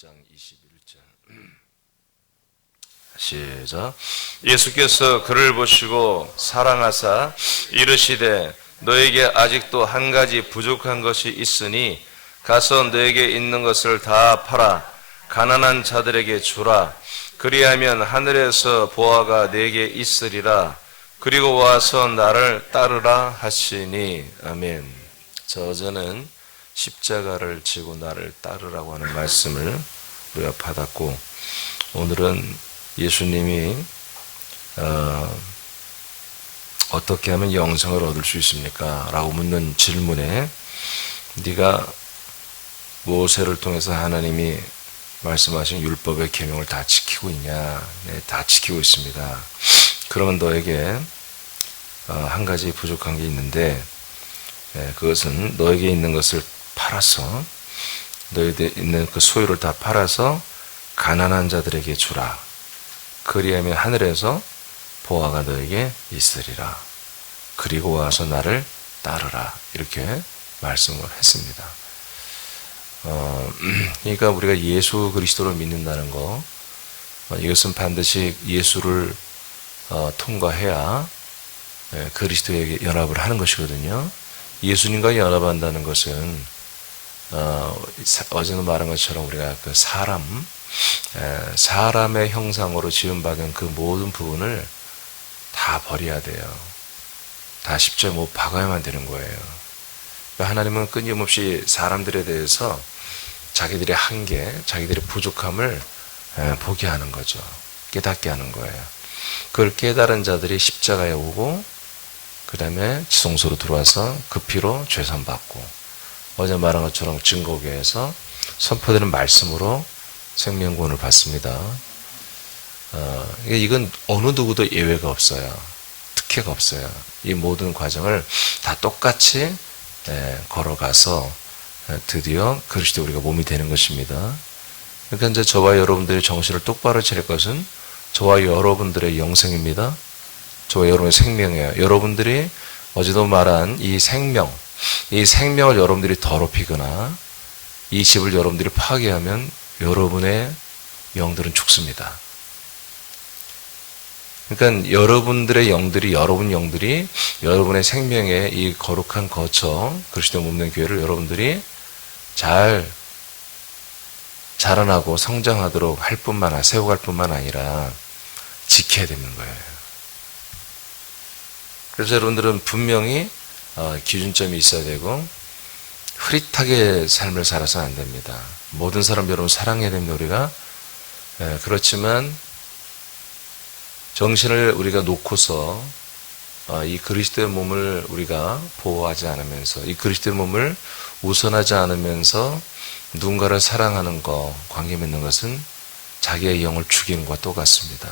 1장 21절 시작. 예수께서 그를 보시고 사랑하사 이르시되 너에게 아직도 한 가지 부족한 것이 있으니 가서 너에게 있는 것을 다 팔아 가난한 자들에게 주라. 그리하면 하늘에서 보화가 네게 있으리라. 그리고 와서 나를 따르라 하시니. 아멘. 저는 십자가를 지고 나를 따르라고 하는 말씀을 우리가 받았고, 오늘은 예수님이 어떻게 하면 영생을 얻을 수 있습니까? 라고 묻는 질문에 네가 모세를 통해서 하나님이 말씀하신 율법의 계명을 다 지키고 있냐? 네, 다 지키고 있습니다. 그러면 너에게 한 가지 부족한 게 있는데, 그것은 너에게 있는 것을 팔아서, 너에게 있는 그 소유를 다 팔아서 가난한 자들에게 주라. 그리하면 하늘에서 보화가 너에게 있으리라. 그리고 와서 나를 따르라. 이렇게 말씀을 했습니다. 그러니까 우리가 예수 그리스도를 믿는다는 거, 이것은 반드시 예수를 통과해야 그리스도에게 연합을 하는 것이거든요. 예수님과 연합한다는 것은 어제도 말한 것처럼 우리가 그 사람의 형상으로 지음받은 그 모든 부분을 다 버려야 돼요. 다 십자가에 못 박아야만 되는 거예요. 하나님은 끊임없이 사람들에 대해서 자기들의 한계, 자기들의 부족함을 보게 하는 거죠. 깨닫게 하는 거예요. 그걸 깨달은 자들이 십자가에 오고, 그 다음에 지성소로 들어와서 그 피로 죄산받고, 어제 말한 것처럼 증거교회에서 선포되는 말씀으로 생명구원을 받습니다. 이건 어느 누구도 예외가 없어요. 특혜가 없어요. 이 모든 과정을 다 똑같이 걸어가서 드디어 그리스도 우리가 몸이 되는 것입니다. 그러니까 이제 저와 여러분들이 정신을 똑바로 차릴 것은 저와 여러분들의 영생입니다. 저와 여러분의 생명이에요. 여러분들이 어제도 말한 이 생명을 여러분들이 더럽히거나 이 집을 여러분들이 파괴하면 여러분의 영들은 죽습니다. 그러니까 여러분들의 영들이, 여러분 영들이 여러분의 생명의 이 거룩한 거처, 그리스도 몸된 교회를 여러분들이 잘 자라나고 성장하도록 할 뿐만 아니라, 세워갈 뿐만 아니라 지켜야 되는 거예요. 그래서 여러분들은 분명히 기준점이 있어야 되고, 흐릿하게 삶을 살아서는 안 됩니다. 모든 사람 여러분 사랑해야 됩니다, 우리가. 그렇지만 정신을 우리가 놓고서 이 그리스도의 몸을 우리가 보호하지 않으면서, 이 그리스도의 몸을 우선하지 않으면서 누군가를 사랑하는 것, 관계 맺는 것은 자기의 영을 죽이는 것과 똑같습니다.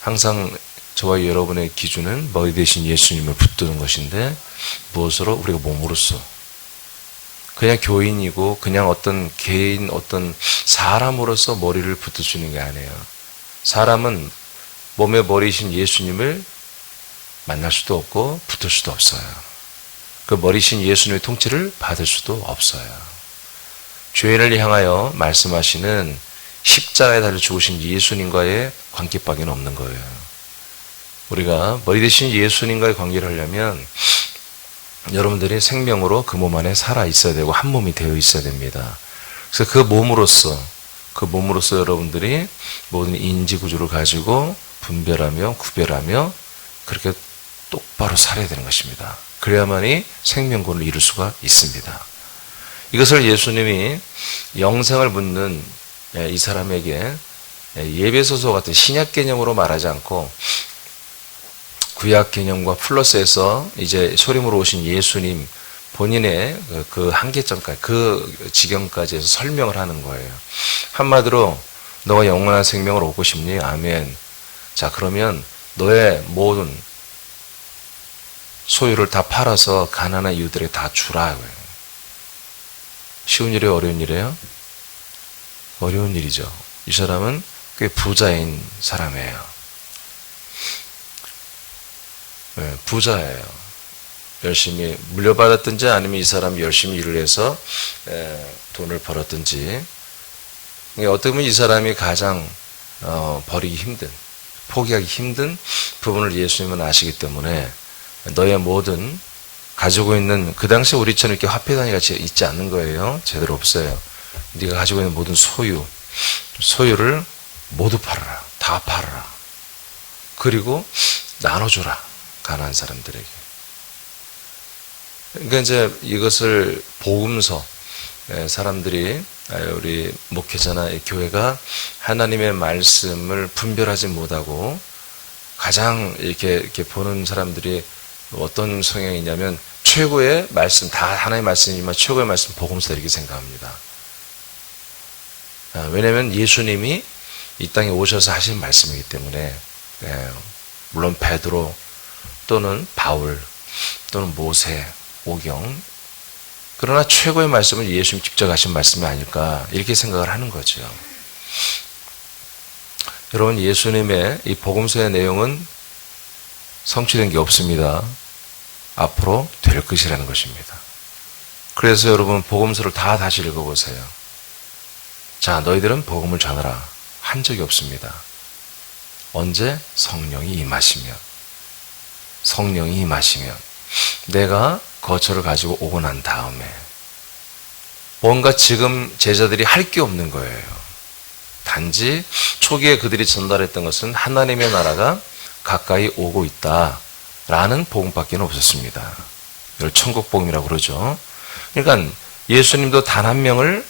항상 저와 여러분의 기준은 머리 대신 예수님을 붙드는 것인데, 무엇으로? 우리가 몸으로써. 그냥 교인이고 그냥 어떤 개인, 어떤 사람으로서 머리를 붙여주는 게 아니에요. 사람은 몸의 머리이신 예수님을 만날 수도 없고 붙을 수도 없어요. 그 머리이신 예수님의 통치를 받을 수도 없어요. 죄인을 향하여 말씀하시는 십자가에 달려 죽으신 예수님과의 관계밖에 없는 거예요. 우리가 머리 대신 예수님과의 관계를 하려면 여러분들이 생명으로 그 몸 안에 살아 있어야 되고 한 몸이 되어 있어야 됩니다. 그래서 그 몸으로서 여러분들이 모든 인지 구조를 가지고 분별하며 구별하며 그렇게 똑바로 살아야 되는 것입니다. 그래야만이 생명구원을 이룰 수가 있습니다. 이것을 예수님이 영생을 묻는 이 사람에게 예배소서 같은 신약 개념으로 말하지 않고 구약 개념과 플러스해서 이제 소림으로 오신 예수님 본인의 그 한계점까지, 그 지경까지 해서 설명을 하는 거예요. 한마디로 너가 영원한 생명을 얻고 싶니? 아멘. 자, 그러면 너의 모든 소유를 다 팔아서 가난한 이웃들에게 다 주라. 쉬운 일이에요? 어려운 일이에요? 어려운 일이죠. 이 사람은 꽤 부자인 사람이에요. 부자예요. 열심히 물려받았든지 아니면 이 사람이 열심히 일을 해서 돈을 벌었든지 어떻게 보면 이 사람이 가장 버리기 힘든, 포기하기 힘든 부분을 예수님은 아시기 때문에 너의 모든 가지고 있는, 그 당시 우리처럼 이렇게 화폐 단위가 있지 않는 거예요. 제대로 없어요. 네가 가지고 있는 모든 소유를 모두 팔아라. 다 팔아라. 그리고 나눠줘라. 가난한 사람들에게. 그러니까 이제 이것을 복음서, 사람들이, 우리 목회자나 교회가 하나님의 말씀을 분별하지 못하고 가장 이렇게 보는 사람들이 어떤 성향이냐면 최고의 말씀, 다 하나의 말씀이지만 최고의 말씀 복음서다 이렇게 생각합니다. 왜냐하면 예수님이 이 땅에 오셔서 하신 말씀이기 때문에, 물론 베드로 또는 바울 또는 모세, 오경, 그러나 최고의 말씀은 예수님 직접 하신 말씀이 아닐까 이렇게 생각을 하는 거죠. 여러분, 예수님의 이 복음서의 내용은 성취된 게 없습니다. 앞으로 될 것이라는 것입니다. 그래서 여러분, 복음서를 다 다시 읽어보세요. 자, 너희들은 복음을 전하라 한 적이 없습니다. 언제? 성령이 임하시면 내가 거처를 가지고 오고 난 다음에, 뭔가 지금 제자들이 할 게 없는 거예요. 단지 초기에 그들이 전달했던 것은 하나님의 나라가 가까이 오고 있다라는 복음밖에 없었습니다. 이걸 천국복음이라고 그러죠. 그러니까 예수님도 단 한 명을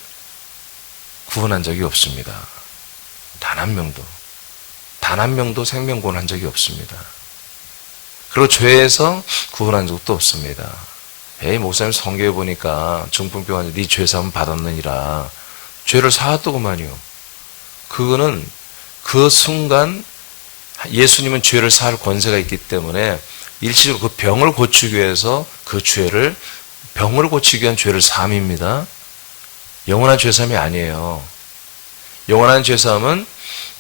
구원한 적이 없습니다. 단 한 명도 생명 구원한 적이 없습니다. 그리고 죄에서 구원한 적도 없습니다. 에이, 목사님 성경에 보니까 중풍병 환자 네 죄사함 받았느니라. 죄를 사왔더구만요. 그거는 그 순간 예수님은 죄를 사할 권세가 있기 때문에 일시적으로 그 병을 고치기 위해서 그 병을 고치기 위한 죄를 사함입니다. 영원한 죄사함이 아니에요. 영원한 죄사함은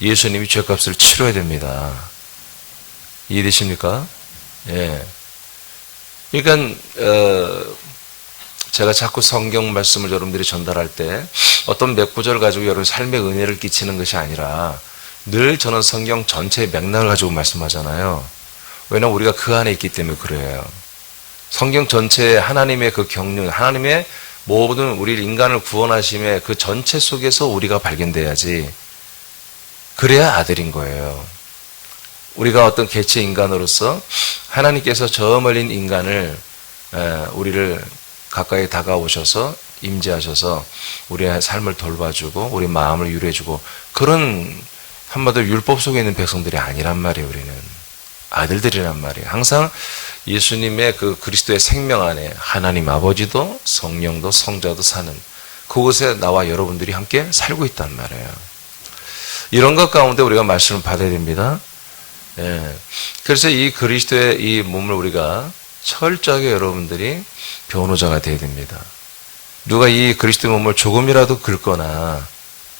예수님이 죄값을 치러야 됩니다. 이해되십니까? 예. 그러니까 제가 자꾸 성경 말씀을 여러분들이 전달할 때 어떤 몇 구절을 가지고 여러분 삶의 은혜를 끼치는 것이 아니라 늘 저는 성경 전체의 맥락을 가지고 말씀하잖아요. 왜냐하면 우리가 그 안에 있기 때문에 그래요. 성경 전체의 하나님의 그 경륜, 하나님의 모든 우리 인간을 구원하심의 그 전체 속에서 우리가 발견돼야지, 그래야 아들인 거예요. 우리가 어떤 개체 인간으로서 하나님께서 저 멀린 인간을, 우리를 가까이 다가오셔서 임재하셔서 우리의 삶을 돌봐주고 우리 마음을 유래해주고, 그런 한마디로 율법 속에 있는 백성들이 아니란 말이에요. 우리는 아들들이란 말이에요. 항상 예수님의 그 그리스도의 생명 안에 하나님 아버지도 성령도 성자도 사는 그곳에 나와 여러분들이 함께 살고 있단 말이에요. 이런 것 가운데 우리가 말씀을 받아야 됩니다. 예. 그래서 이 그리스도의 이 몸을 우리가 철저하게 여러분들이 변호자가 되어야 됩니다. 누가 이 그리스도의 몸을 조금이라도 긁거나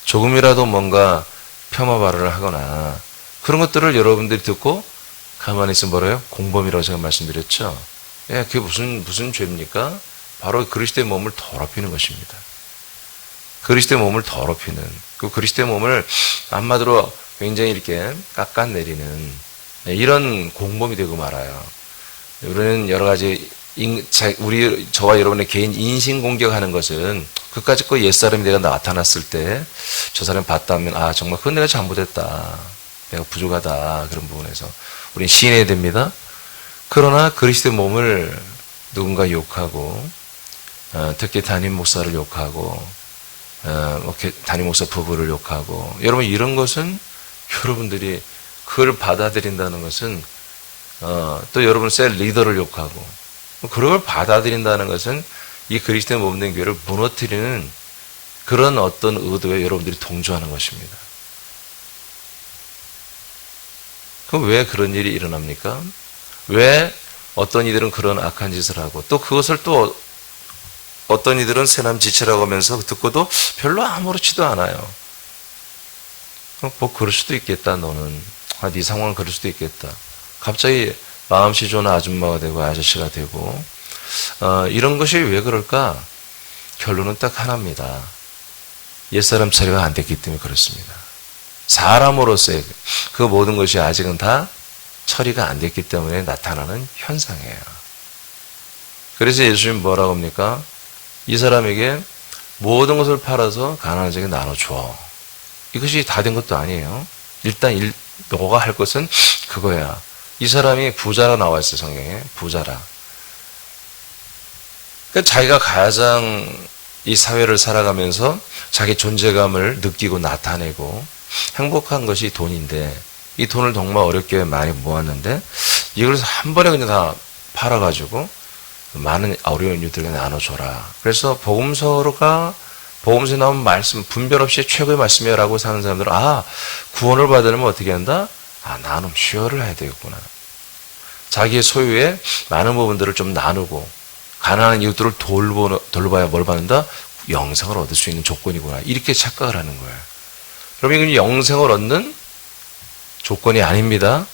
조금이라도 뭔가 폄하 발언을 하거나 그런 것들을 여러분들이 듣고 가만히 있으면 뭐래요? 공범이라고 제가 말씀드렸죠. 예, 그게 무슨 죄입니까? 바로 그리스도의 몸을 더럽히는 것입니다. 그리스도의 몸을 더럽히는, 그 그리스도의 몸을 한마디로 굉장히 이렇게 깎아내리는 이런 공범이 되고 말아요. 우리는 여러 가지 저와 여러분의 개인 인신 공격하는 것은 그까짓 거 옛사람이 내가 나타났을 때 저 사람이 봤다면 아 정말 그건 내가 잘못했다, 내가 부족하다, 그런 부분에서 우리는 시인해야 됩니다. 그러나 그리스도의 몸을 누군가 욕하고, 특히 담임 목사를 욕하고, 담임 목사 부부를 욕하고, 여러분 이런 것은 여러분들이 그걸 받아들인다는 것은, 또 여러분 셀 리더를 욕하고 그런 걸 받아들인다는 것은 이 그리스도의 몸 된 교회를 무너뜨리는 그런 어떤 의도에 여러분들이 동조하는 것입니다. 그럼 왜 그런 일이 일어납니까? 왜 어떤 이들은 그런 악한 짓을 하고 또 그것을 또 어떤 이들은 새남지체라고 하면서 듣고도 별로 아무렇지도 않아요. 뭐 그럴 수도 있겠다, 너는. 네 상황은 그럴 수도 있겠다. 갑자기 마음씨 좋은 아줌마가 되고 아저씨가 되고, 이런 것이 왜 그럴까? 결론은 딱 하나입니다. 옛사람 처리가 안 됐기 때문에 그렇습니다. 사람으로서의 그 모든 것이 아직은 다 처리가 안 됐기 때문에 나타나는 현상이에요. 그래서 예수님 뭐라고 합니까? 이 사람에게 모든 것을 팔아서 가난한 자에게 나눠줘. 이것이 다 된 것도 아니에요. 일단 너가 할 것은 그거야. 이 사람이 부자라 나와 있어요, 성경에. 부자라. 그러니까 자기가 가장 이 사회를 살아가면서 자기 존재감을 느끼고 나타내고 행복한 것이 돈인데, 이 돈을 정말 어렵게 많이 모았는데 이걸 한 번에 그냥 다 팔아가지고 많은 어려운 이들에게 나눠줘라. 그래서 복음서에 나온 말씀, 분별 없이 최고의 말씀이라고 사는 사람들은, 구원을 받으려면 어떻게 한다? 나눔, 쉐어를 해야 되겠구나. 자기의 소유의 많은 부분들을 좀 나누고 가난한 이웃들을 돌봐야 뭘 받는다? 영생을 얻을 수 있는 조건이구나. 이렇게 착각을 하는 거예요. 그러면 이건 영생을 얻는 조건이 아닙니다.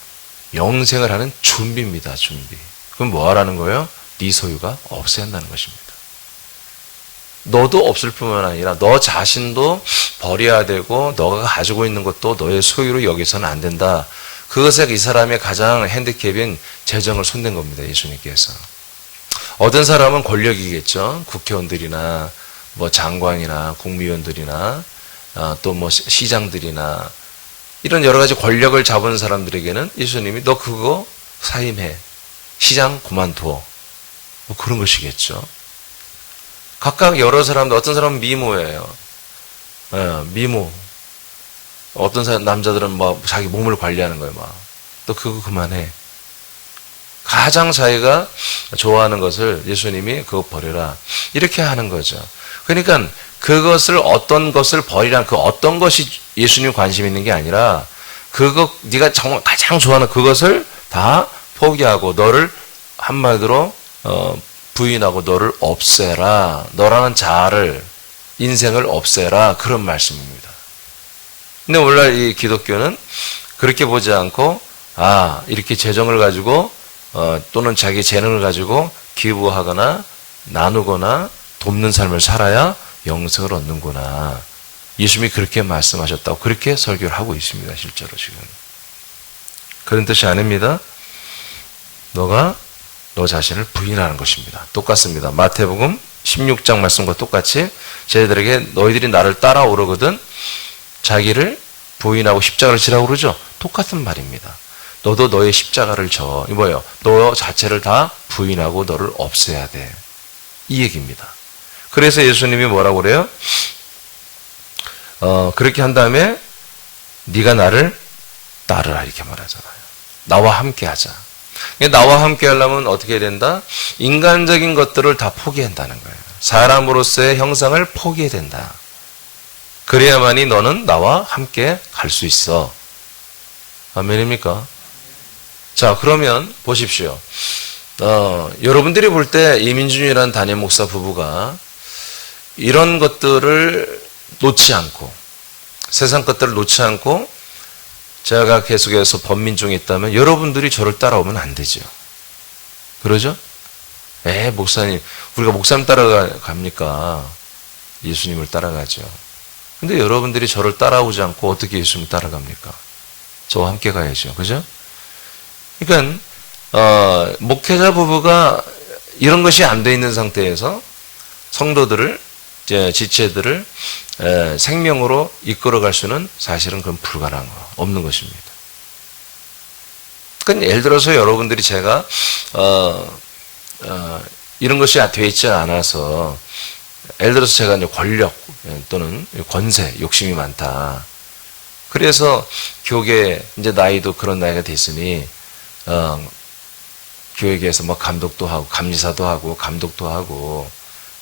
영생을 하는 준비입니다. 준비. 그럼 뭐 하라는 거예요? 네 소유가 없어야 한다는 것입니다. 너도 없을 뿐만 아니라 너 자신도 버려야 되고 너가 가지고 있는 것도 너의 소유로 여기서는 안 된다. 그것에 이 사람의 가장 핸디캡인 재정을 손댄 겁니다. 예수님께서. 어떤 사람은 권력이겠죠. 국회의원들이나 뭐 장관이나 국무위원들이나 또 뭐 시장들이나 이런 여러 가지 권력을 잡은 사람들에게는 예수님이 너 그거 사임해. 시장 그만둬. 뭐 그런 것이겠죠. 각각 여러 사람들, 어떤 사람은 미모예요. 미모. 어떤 남자들은 막 자기 몸을 관리하는 거예요. 막. 너 그거 그만해. 가장 자기가 좋아하는 것을 예수님이 그거 버려라. 이렇게 하는 거죠. 그러니까 그것을 어떤 것을 버리란 그 어떤 것이 예수님 관심 있는 게 아니라 그거 네가 정말 가장 좋아하는 그것을 다 포기하고 너를 한마디로 부인하고 너를 없애라. 너라는 자아를 인생을 없애라. 그런 말씀입니다. 근데 오늘날 이 기독교는 그렇게 보지 않고 이렇게 재정을 가지고 또는 자기 재능을 가지고 기부하거나 나누거나 돕는 삶을 살아야 영생을 얻는구나. 예수님이 그렇게 말씀하셨다고 그렇게 설교를 하고 있습니다. 실제로 지금. 그런 뜻이 아닙니다. 너가 너 자신을 부인하는 것입니다. 똑같습니다. 마태복음 16장 말씀과 똑같이 쟤들에게 너희들이 나를 따라오르거든 자기를 부인하고 십자가를 지라고 그러죠. 똑같은 말입니다. 너도 너의 십자가를 져. 이 뭐예요? 너 자체를 다 부인하고 너를 없애야 돼. 이 얘기입니다. 그래서 예수님이 뭐라고 그래요? 그렇게 한 다음에 네가 나를 따르라 이렇게 말하잖아요. 나와 함께 하자. 나와 함께 하려면 어떻게 해야 된다? 인간적인 것들을 다 포기한다는 거예요. 사람으로서의 형상을 포기해야 된다. 그래야만이 너는 나와 함께 갈 수 있어. 아멘입니까? 자, 그러면 보십시오. 여러분들이 볼 때 이민준이라는 담임 목사 부부가 이런 것들을 놓지 않고 세상 것들을 놓지 않고 제가 계속해서 범민중에 있다면 여러분들이 저를 따라오면 안 되죠. 그러죠? 목사님, 우리가 목사님 따라갑니까? 예수님을 따라가죠. 근데 여러분들이 저를 따라오지 않고 어떻게 예수님을 따라갑니까? 저와 함께 가야죠. 그죠? 그러니까 목회자 부부가 이런 것이 안 돼 있는 상태에서 성도들을 지체들을 생명으로 이끌어갈 수는 사실은 그건 불가능한 거 없는 것입니다. 그러니까 예를 들어서 여러분들이 제가 이런 것이 되어 있지 않아서 예를 들어서 제가 이제 권력 또는 권세 욕심이 많다. 그래서 교계 이제 나이도 그런 나이가 됐으니 교회에서 뭐 감독도 하고 감리사도 하고 감독도 하고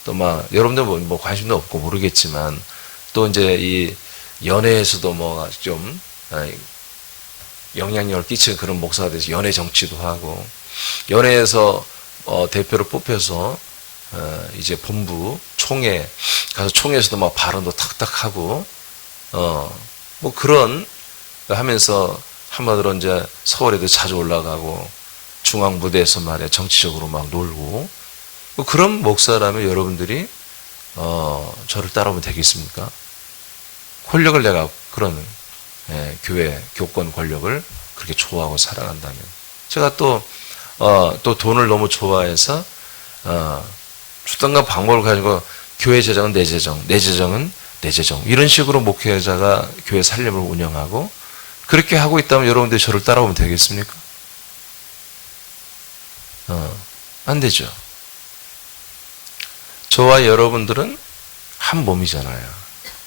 또 막 여러분들 뭐 관심도 없고 모르겠지만 또 이제 이 연예에서도 뭐 좀 영향력을 끼치는 그런 목사가 돼서 연예 정치도 하고 연예에서 대표를 뽑혀서 이제 본부 총회 가서 총회에서도 막 발언도 탁탁 하고 뭐 그런 하면서 한마디로 이제 서울에도 자주 올라가고 중앙 무대에서 말이야 정치적으로 막 놀고 뭐 그런 목사라면 여러분들이 저를 따라오면 되겠습니까? 권력을 내가 그런 교회 교권 권력을 그렇게 좋아하고 사랑한다면 제가 또 돈을 너무 좋아해서 수단과 방법을 가지고 교회 재정은 내 재정, 내 재정은 내 재정 이런 식으로 목회자가 교회 살림을 운영하고 그렇게 하고 있다면 여러분들이 저를 따라오면 되겠습니까? 안 되죠. 저와 여러분들은 한 몸이잖아요.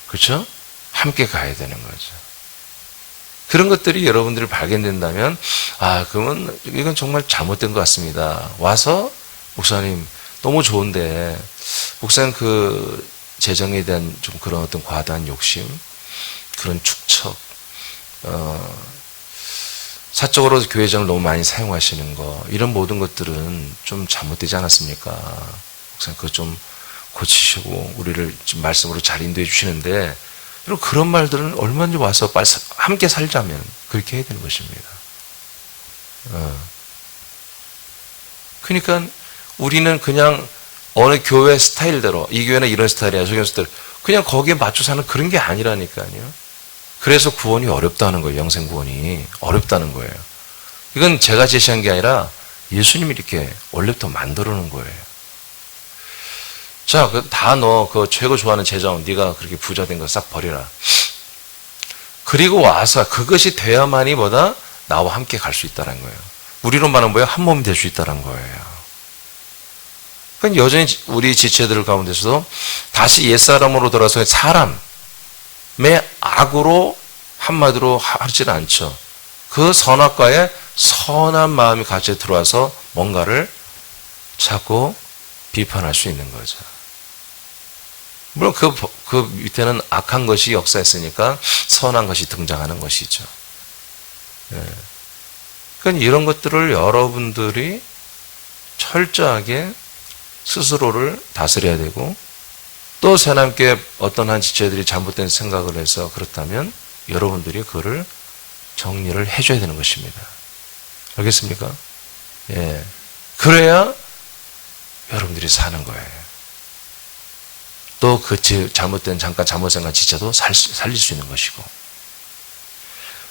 그렇죠? 함께 가야 되는 거죠. 그런 것들이 여러분들이 발견된다면 그러면 이건 정말 잘못된 것 같습니다. 와서 목사님 너무 좋은데 목사님 그 재정에 대한 좀 그런 어떤 과다한 욕심, 그런 축척, 사적으로 교회장을 너무 많이 사용하시는 거 이런 모든 것들은 좀 잘못되지 않았습니까? 목사님 그거 좀 고치시고 우리를 좀 말씀으로 잘 인도해 주시는데 그런 말들은 얼마든지 와서 함께 살자면 그렇게 해야 되는 것입니다. 그러니까 우리는 그냥 어느 교회 스타일대로 이 교회는 이런 스타일이야 저 교회는 스타일 그냥 거기에 맞춰 사는 그런 게 아니라니까요. 그래서 구원이 어렵다는 거예요. 영생 구원이 어렵다는 거예요. 이건 제가 제시한 게 아니라 예수님이 이렇게 원래부터 만들어 놓은 거예요. 자, 다 너 그 최고 좋아하는 재정 네가 그렇게 부자 된 거 싹 버려라. 그리고 와서 그것이 돼야만이 뭐다? 나와 함께 갈 수 있다는 거예요. 우리로 말하면 뭐야? 한 몸이 될 수 있다는 거예요. 그러니까 여전히 우리 지체들 가운데서도 다시 옛사람으로 돌아서 사람의 악으로 한마디로 하지는 않죠. 그 선악과에 선한 마음이 같이 들어와서 뭔가를 자꾸 비판할 수 있는 거죠. 물론 그 밑에는 악한 것이 역사했으니까 선한 것이 등장하는 것이죠. 그러니까 이런 것들을 여러분들이 철저하게 스스로를 다스려야 되고 또 새남교회 어떤 한 지체들이 잘못된 생각을 해서 그렇다면 여러분들이 그거를 정리를 해줘야 되는 것입니다. 알겠습니까? 예. 그래야 여러분들이 사는 거예요. 또 그 잘못된 잠깐 잘못 생각한 지체도 살릴 수 있는 것이고.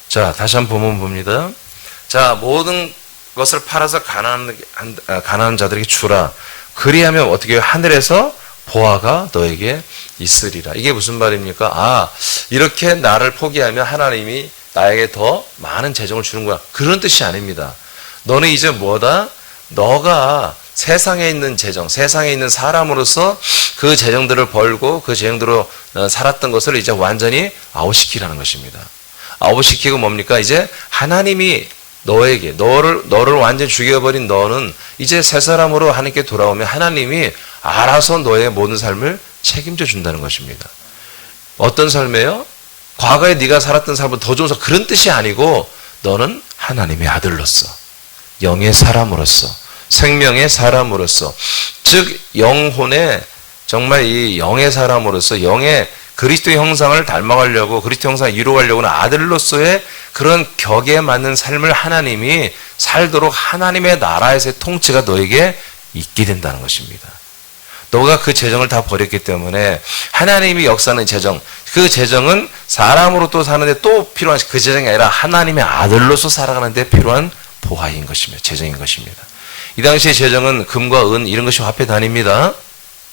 자, 다시 한번 보면 봅니다. 자, 모든 것을 팔아서 가난한 자들에게 주라. 그리하면 어떻게 해요? 하늘에서 보화가 너에게 있으리라. 이게 무슨 말입니까? 이렇게 나를 포기하면 하나님이 나에게 더 많은 재정을 주는 거야. 그런 뜻이 아닙니다. 너는 이제 뭐다? 너가 세상에 있는 재정, 세상에 있는 사람으로서 그 재정들을 벌고 그 재정대로 살았던 것을 이제 완전히 아웃시키라는 것입니다. 아웃시키고 뭡니까? 이제 하나님이 너에게, 너를 완전히 죽여버린 너는 이제 새 사람으로 하나님께 돌아오면 하나님이 알아서 너의 모든 삶을 책임져 준다는 것입니다. 어떤 삶이에요? 과거에 네가 살았던 삶보다 더 좋은 삶, 그런 뜻이 아니고 너는 하나님의 아들로서, 영의 사람으로서, 생명의 사람으로서, 즉 영혼의 정말 이 영의 사람으로서 영의 그리스도의 형상을 닮아가려고 그리스도 형상을 이루어가려고는 아들로서의 그런 격에 맞는 삶을 하나님이 살도록 하나님의 나라에서의 통치가 너에게 있게 된다는 것입니다. 너가 그 재정을 다 버렸기 때문에 하나님이 역사하는 재정, 그 재정은 사람으로 또 사는데 또 필요한 그 재정이 아니라 하나님의 아들로서 살아가는데 필요한 보화인 것입니다. 재정인 것입니다. 이 당시의 재정은 금과 은 이런 것이 화폐 단위입니다.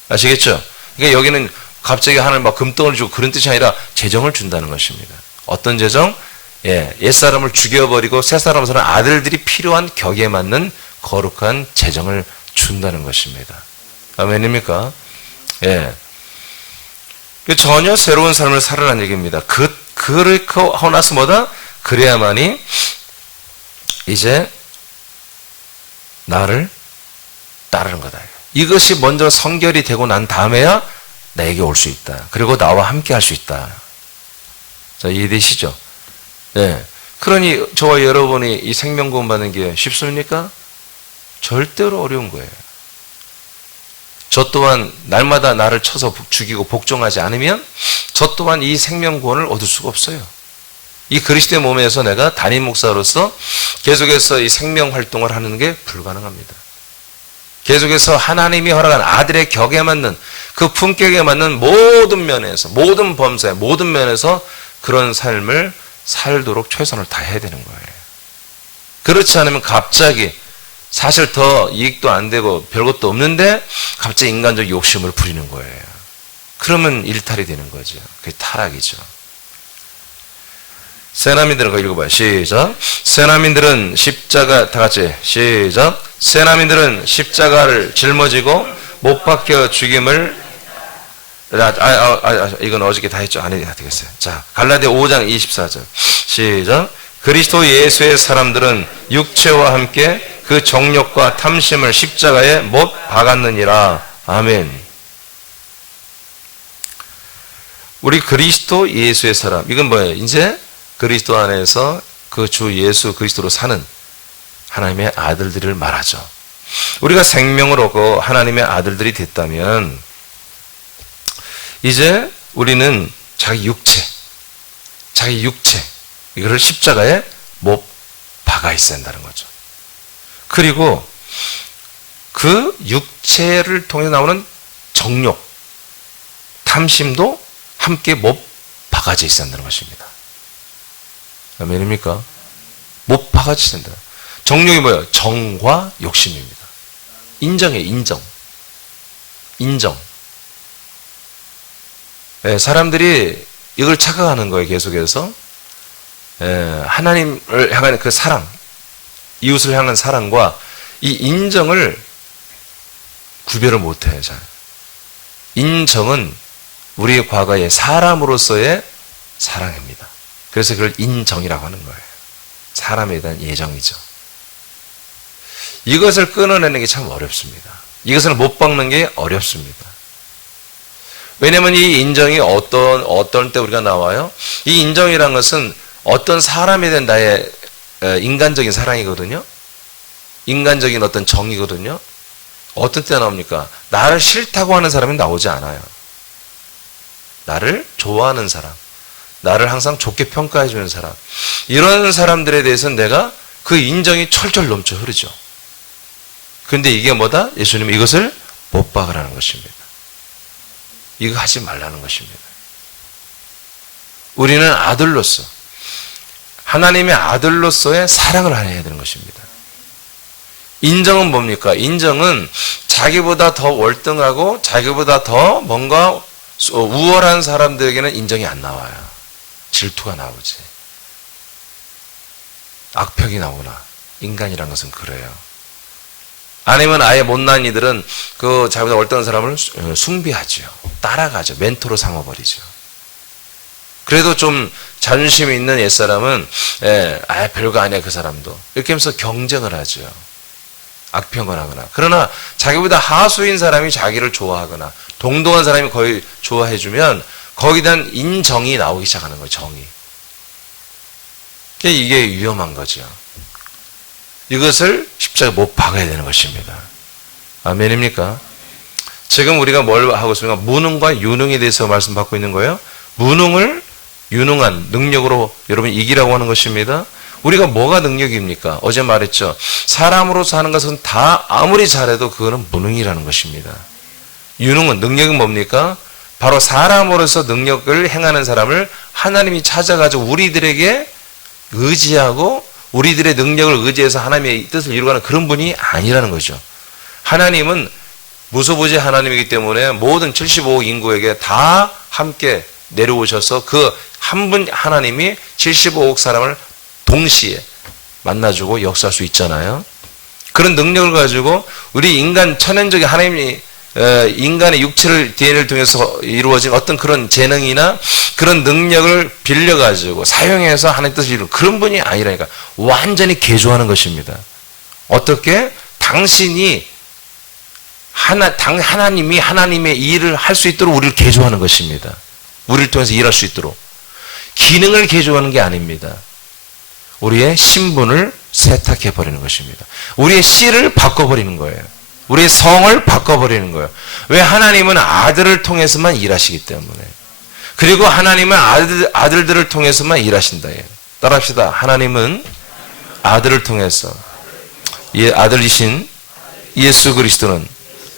아시겠죠? 그러니까 여기는 갑자기 하나님 막 금덩을 주고 그런 뜻이 아니라 재정을 준다는 것입니다. 어떤 재정? 옛사람을 죽여버리고 새사람을 사는 아들들이 필요한 격에 맞는 거룩한 재정을 준다는 것입니다. 아멘입니까? 전혀 새로운 삶을 살아라는 얘기입니다. 그렇게 하고 나서 뭐다? 그래야만이 이제 나를 따르는 거다. 이것이 먼저 성결이 되고 난 다음에야 나에게 올 수 있다. 그리고 나와 함께 할 수 있다. 자, 이해되시죠? 그러니 저와 여러분이 이 생명구원 받는 게 쉽습니까? 절대로 어려운 거예요. 저 또한 날마다 나를 쳐서 죽이고 복종하지 않으면 저 또한 이 생명구원을 얻을 수가 없어요. 이 그리스도의 몸에서 내가 담임 목사로서 계속해서 이 생명 활동을 하는 게 불가능합니다. 계속해서 하나님이 허락한 아들의 격에 맞는 그 품격에 맞는 모든 면에서, 모든 범사에, 모든 면에서 그런 삶을 살도록 최선을 다해야 되는 거예요. 그렇지 않으면 갑자기 사실 더 이익도 안 되고 별것도 없는데 갑자기 인간적 욕심을 부리는 거예요. 그러면 일탈이 되는 거죠. 그게 타락이죠. 세나민들은 그거 읽어봐요. 시작. 세나민들은 십자가, 다 같이 시작. 세나민들은 십자가를 짊어지고 못 박혀 죽임을, 이건 어저께 다 했죠. 안 해도 되겠어요. 자, 갈라디아 5장 24절 시작. 그리스도 예수의 사람들은 육체와 함께 그 정욕과 탐심을 십자가에 못 박았느니라. 아멘. 우리 그리스도 예수의 사람, 이건 뭐예요? 이제 그리스도 안에서 그 주 예수 그리스도로 사는 하나님의 아들들을 말하죠. 우리가 생명을 얻고 하나님의 아들들이 됐다면 이제 우리는 자기 육체 이거를 십자가에 못 박아 있어야 한다는 거죠. 그리고 그 육체를 통해 나오는 정욕, 탐심도 함께 못 박아져 있어야 한다는 것입니다. 아멘입니까? 못 박아져 있어야 한다. 정욕이 뭐예요? 정과 욕심입니다. 인정해, 인정. 사람들이 이걸 착각하는 거예요, 계속해서. 하나님을 향한 그 사랑, 이웃을 향한 사랑과 이 인정을 구별을 못해요, 잘. 인정은 우리의 과거의 사람으로서의 사랑입니다. 그래서 그걸 인정이라고 하는 거예요. 사람에 대한 예정이죠. 이것을 끊어내는 게 참 어렵습니다. 이것을 못 박는 게 어렵습니다. 왜냐하면 이 인정이 어떤 때 우리가 나와요? 이 인정이란 것은 어떤 사람에 대한 나의 인간적인 사랑이거든요. 인간적인 어떤 정이거든요. 어떤 때 나옵니까? 나를 싫다고 하는 사람이 나오지 않아요. 나를 좋아하는 사람, 나를 항상 좋게 평가해 주는 사람, 이런 사람들에 대해서는 내가 그 인정이 철철 넘쳐 흐르죠. 그런데 이게 뭐다? 예수님은 이것을 못 박으라는 것입니다. 이거 하지 말라는 것입니다. 우리는 아들로서, 하나님의 아들로서의 사랑을 해야 되는 것입니다. 인정은 뭡니까? 인정은 자기보다 더 월등하고 자기보다 더 뭔가 우월한 사람들에게는 인정이 안 나와요. 질투가 나오지. 악평이 나오나. 인간이란 것은 그래요. 아니면 아예 못난 이들은 그 자기보다 월등한 사람을 숭배하죠. 따라가죠. 멘토로 삼아버리죠. 그래도 좀 자존심이 있는 옛사람은 별거 아니야 그 사람도. 이렇게 하면서 경쟁을 하죠. 악평을 하거나. 그러나 자기보다 하수인 사람이 자기를 좋아하거나 동등한 사람이 거의 좋아해주면 거기에 대한 인정이 나오기 시작하는 거예요. 정이. 이게 위험한 거죠. 이것을 십자가에 못 박아야 되는 것입니다. 아멘입니까? 지금 우리가 뭘 하고 있습니까? 무능과 유능에 대해서 말씀받고 있는 거예요. 무능을 유능한 능력으로 여러분 이기라고 하는 것입니다. 우리가 뭐가 능력입니까? 어제 말했죠. 사람으로서 하는 것은 다 아무리 잘해도 그거는 무능이라는 것입니다. 유능은, 능력은 뭡니까? 바로 사람으로서 능력을 행하는 사람을 하나님이 찾아가지고 우리들에게 의지하고 우리들의 능력을 의지해서 하나님의 뜻을 이루어가는 그런 분이 아니라는 거죠. 하나님은 무소부지 하나님이기 때문에 모든 75억 인구에게 다 함께 내려오셔서 그 한 분 하나님이 75억 사람을 동시에 만나주고 역사할 수 있잖아요. 그런 능력을 가지고 우리 인간 천연적인 하나님이 인간의 육체를 DNA를 통해서 이루어진 어떤 그런 재능이나 그런 능력을 빌려가지고 사용해서 하나님의 뜻을 이루는 그런 분이 아니라니까. 완전히 개조하는 것입니다. 어떻게? 당신이 하나님이 하나님의 일을 할 수 있도록 우리를 개조하는 것입니다. 우리를 통해서 일할 수 있도록. 기능을 개조하는 게 아닙니다. 우리의 신분을 세탁해버리는 것입니다. 우리의 씨를 바꿔버리는 거예요. 우리의 성을 바꿔버리는 거예요. 왜? 하나님은 아들을 통해서만 일하시기 때문에. 그리고 하나님은 아들들을 통해서만 일하신다. 따라합시다. 하나님은 아들을 통해서, 아들이신 예수 그리스도는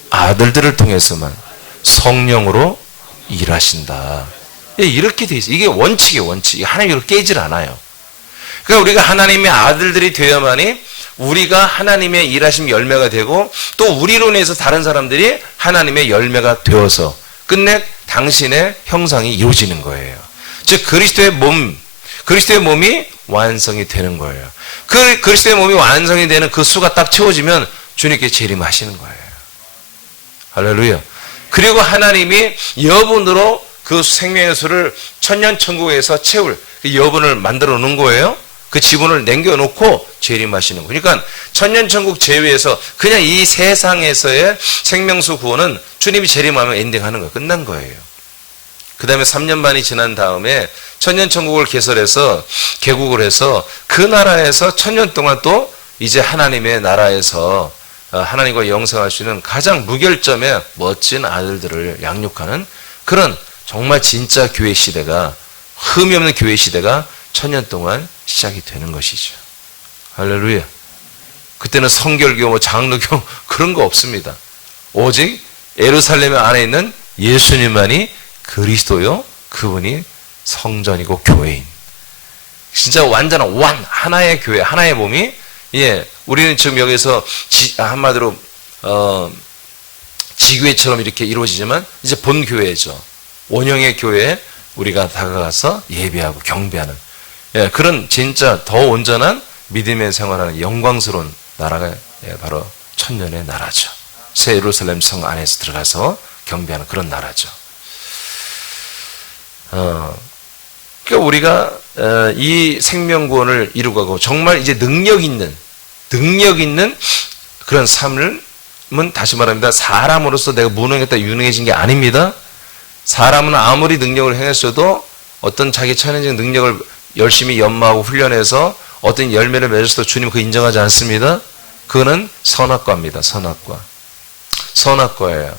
아들들을 통해서만 성령으로 일하신다. 예, 이렇게 돼 있어요. 이게 원칙이에요, 원칙. 하나님이 이걸 깨질 않아요. 그러니까 우리가 하나님의 아들들이 되어야만이 우리가 하나님의 일하심 열매가 되고 또 우리로 인해서 다른 사람들이 하나님의 열매가 되어서 끝내 당신의 형상이 이루어지는 거예요. 즉 그리스도의 몸이 완성이 되는 거예요. 그 그리스도의 몸이 완성이 되는 그 수가 딱 채워지면 주님께 재림하시는 거예요. 할렐루야. 그리고 하나님이 여분으로 그 생명의 수를 천년천국에서 채울 그 여분을 만들어 놓은 거예요. 그 지분을 남겨놓고 재림하시는 거예요. 그러니까 천년천국 제외에서 그냥 이 세상에서의 생명수 구원은 주님이 재림하면 엔딩하는 거예요. 끝난 거예요. 그 다음에 3년 반이 지난 다음에 천년천국을 개설해서 개국을 해서 그 나라에서 천년 동안 또 이제 하나님의 나라에서 하나님과 영생할 수 있는 가장 무결점의 멋진 아들들을 양육하는 그런 정말 진짜 교회 시대가 흠이 없는 교회 시대가 천년 동안 시작이 되는 것이죠. 할렐루야. 그때는 성결교, 장로교 그런 거 없습니다. 오직 예루살렘 안에 있는 예수님만이 그리스도요. 그분이 성전이고 교회인. 진짜 완전한 하나의 교회, 하나의 몸이 우리는 지금 여기서 한마디로 지교회처럼 이렇게 이루어지지만 이제 본교회죠. 원형의 교회에 우리가 다가가서 예배하고 경배하는 그런 진짜 더 온전한 믿음의 생활하는 영광스러운 나라가 바로 천년의 나라죠. 새 예루살렘 성 안에서 들어가서 경배하는 그런 나라죠. 그러니까 우리가 이 생명구원을 이루고 정말 이제 능력 있는 그런 삶은 다시 말합니다. 사람으로서 내가 무능했다 유능해진 게 아닙니다. 사람은 아무리 능력을 행했어도 어떤 자기 천연적 능력을 열심히 연마하고 훈련해서 어떤 열매를 맺었어도 주님 그거 인정하지 않습니다. 그거는 선악과입니다. 선악과예요.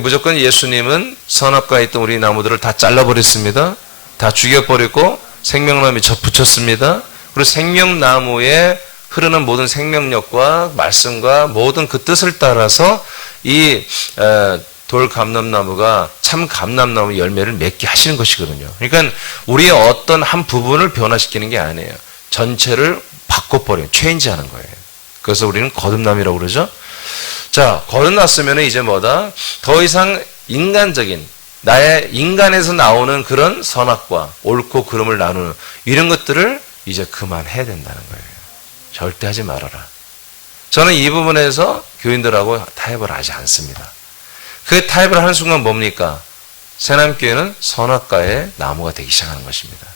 무조건 예수님은 선악과에 있던 우리 나무들을 다 잘라버렸습니다. 다 죽여버리고 생명나무에 붙였습니다. 그리고 생명나무에 흐르는 모든 생명력과 말씀과 모든 그 뜻을 따라서 이 돌감람나무가 참 감람나무 열매를 맺게 하시는 것이거든요. 그러니까 우리의 어떤 한 부분을 변화시키는 게 아니에요. 전체를 바꿔버려요. 체인지하는 거예요. 그래서 우리는 거듭남이라고 그러죠. 자, 거듭났으면 이제 뭐다? 더 이상 인간적인 나의 인간에서 나오는 그런 선악과 옳고 그름을 나누는 이런 것들을 이제 그만해야 된다는 거예요. 절대 하지 말아라. 저는 이 부분에서 교인들하고 타협을 하지 않습니다. 그 타협을 하는 순간 뭡니까? 새남교회는 선악과의 나무가 되기 시작하는 것입니다.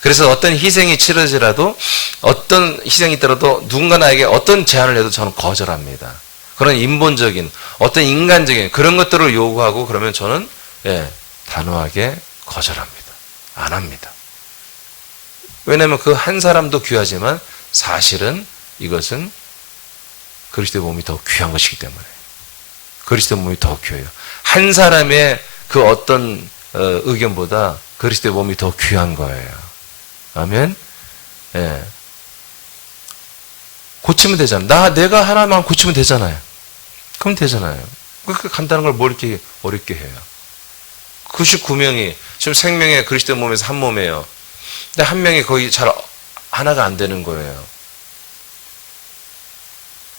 그래서 어떤 희생이 치러지라도 어떤 희생이 있더라도 누군가 나에게 어떤 제안을 해도 저는 거절합니다. 그런 인본적인 어떤 인간적인 그런 것들을 요구하고 그러면 저는 단호하게 거절합니다. 안 합니다. 왜냐하면 그 한 사람도 귀하지만 사실은 이것은 그리스도의 몸이 더 귀한 것이기 때문에 그리스도의 몸이 더 귀해요. 한 사람의 그 어떤 의견보다 그리스도의 몸이 더 귀한 거예요. 아멘. 고치면 되잖아요. 내가 하나만 고치면 되잖아요. 그럼 되잖아요. 그렇게 간단한 걸 뭘 이렇게 어렵게 해요. 99명이 지금 생명의 그리스도의 몸에서 한 몸이에요. 근데 한 명이 거의 잘 하나가 안 되는 거예요.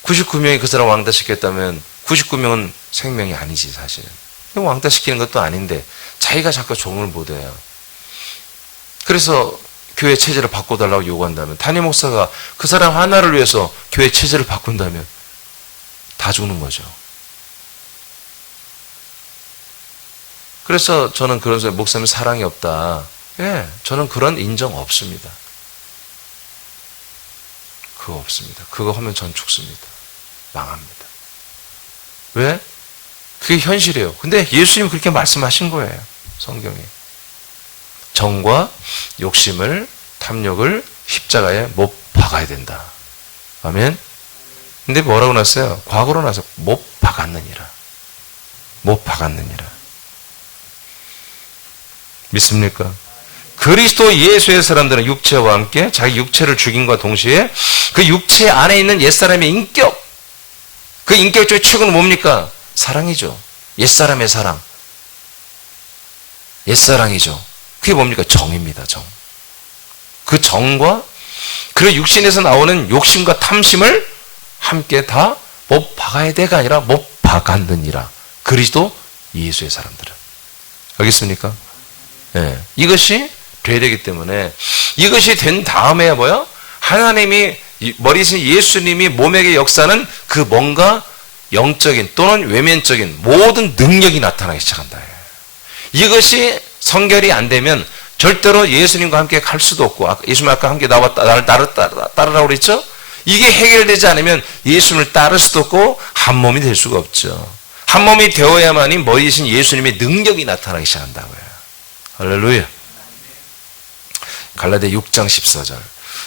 99명이 그 사람 왕따시켰다면 99명은 생명이 아니지 사실은. 왕따시키는 것도 아닌데 자기가 자꾸 종을 못해요. 그래서 교회 체제를 바꿔달라고 요구한다면 담임 목사가 그 사람 하나를 위해서 교회 체제를 바꾼다면 다 죽는 거죠. 그래서 저는 그런 소리 목사님 사랑이 없다. 저는 그런 인정 없습니다. 그거 없습니다. 그거 하면 전 죽습니다. 망합니다. 왜? 그게 현실이에요. 근데 예수님이 그렇게 말씀하신 거예요. 성경에. 정과 욕심을, 탐욕을 십자가에 못 박아야 된다. 아멘? 근데 뭐라고 났어요? 과거로 나서 못 박았느니라. 못 박았느니라. 믿습니까? 그리스도 예수의 사람들은 육체와 함께 자기 육체를 죽임과 동시에 그 육체 안에 있는 옛사람의 인격, 그 인격 중에 최고는 뭡니까? 사랑이죠. 옛사람의 사랑. 옛사랑이죠. 그게 뭡니까? 정입니다. 정. 그 정과 그 육신에서 나오는 욕심과 탐심을 함께 다 못 박아야 돼가 아니라 못 박았느니라. 그리스도 예수의 사람들은. 알겠습니까? 네. 이것이 돼야 되기 때문에 이것이 된 다음에야 뭐야? 하나님이 머리신 예수님이 몸에게 역사는 그 뭔가 영적인 또는 외면적인 모든 능력이 나타나기 시작한다. 이것이 성결이 안 되면 절대로 예수님과 함께 갈 수도 없고 예수님 아까 함께 나를 따르라고 그랬죠? 이게 해결되지 않으면 예수님을 따를 수도 없고 한 몸이 될 수가 없죠. 한 몸이 되어야만이 머리이신 예수님의 능력이 나타나기 시작한다고요. 할렐루야. 갈라디아 6장 14절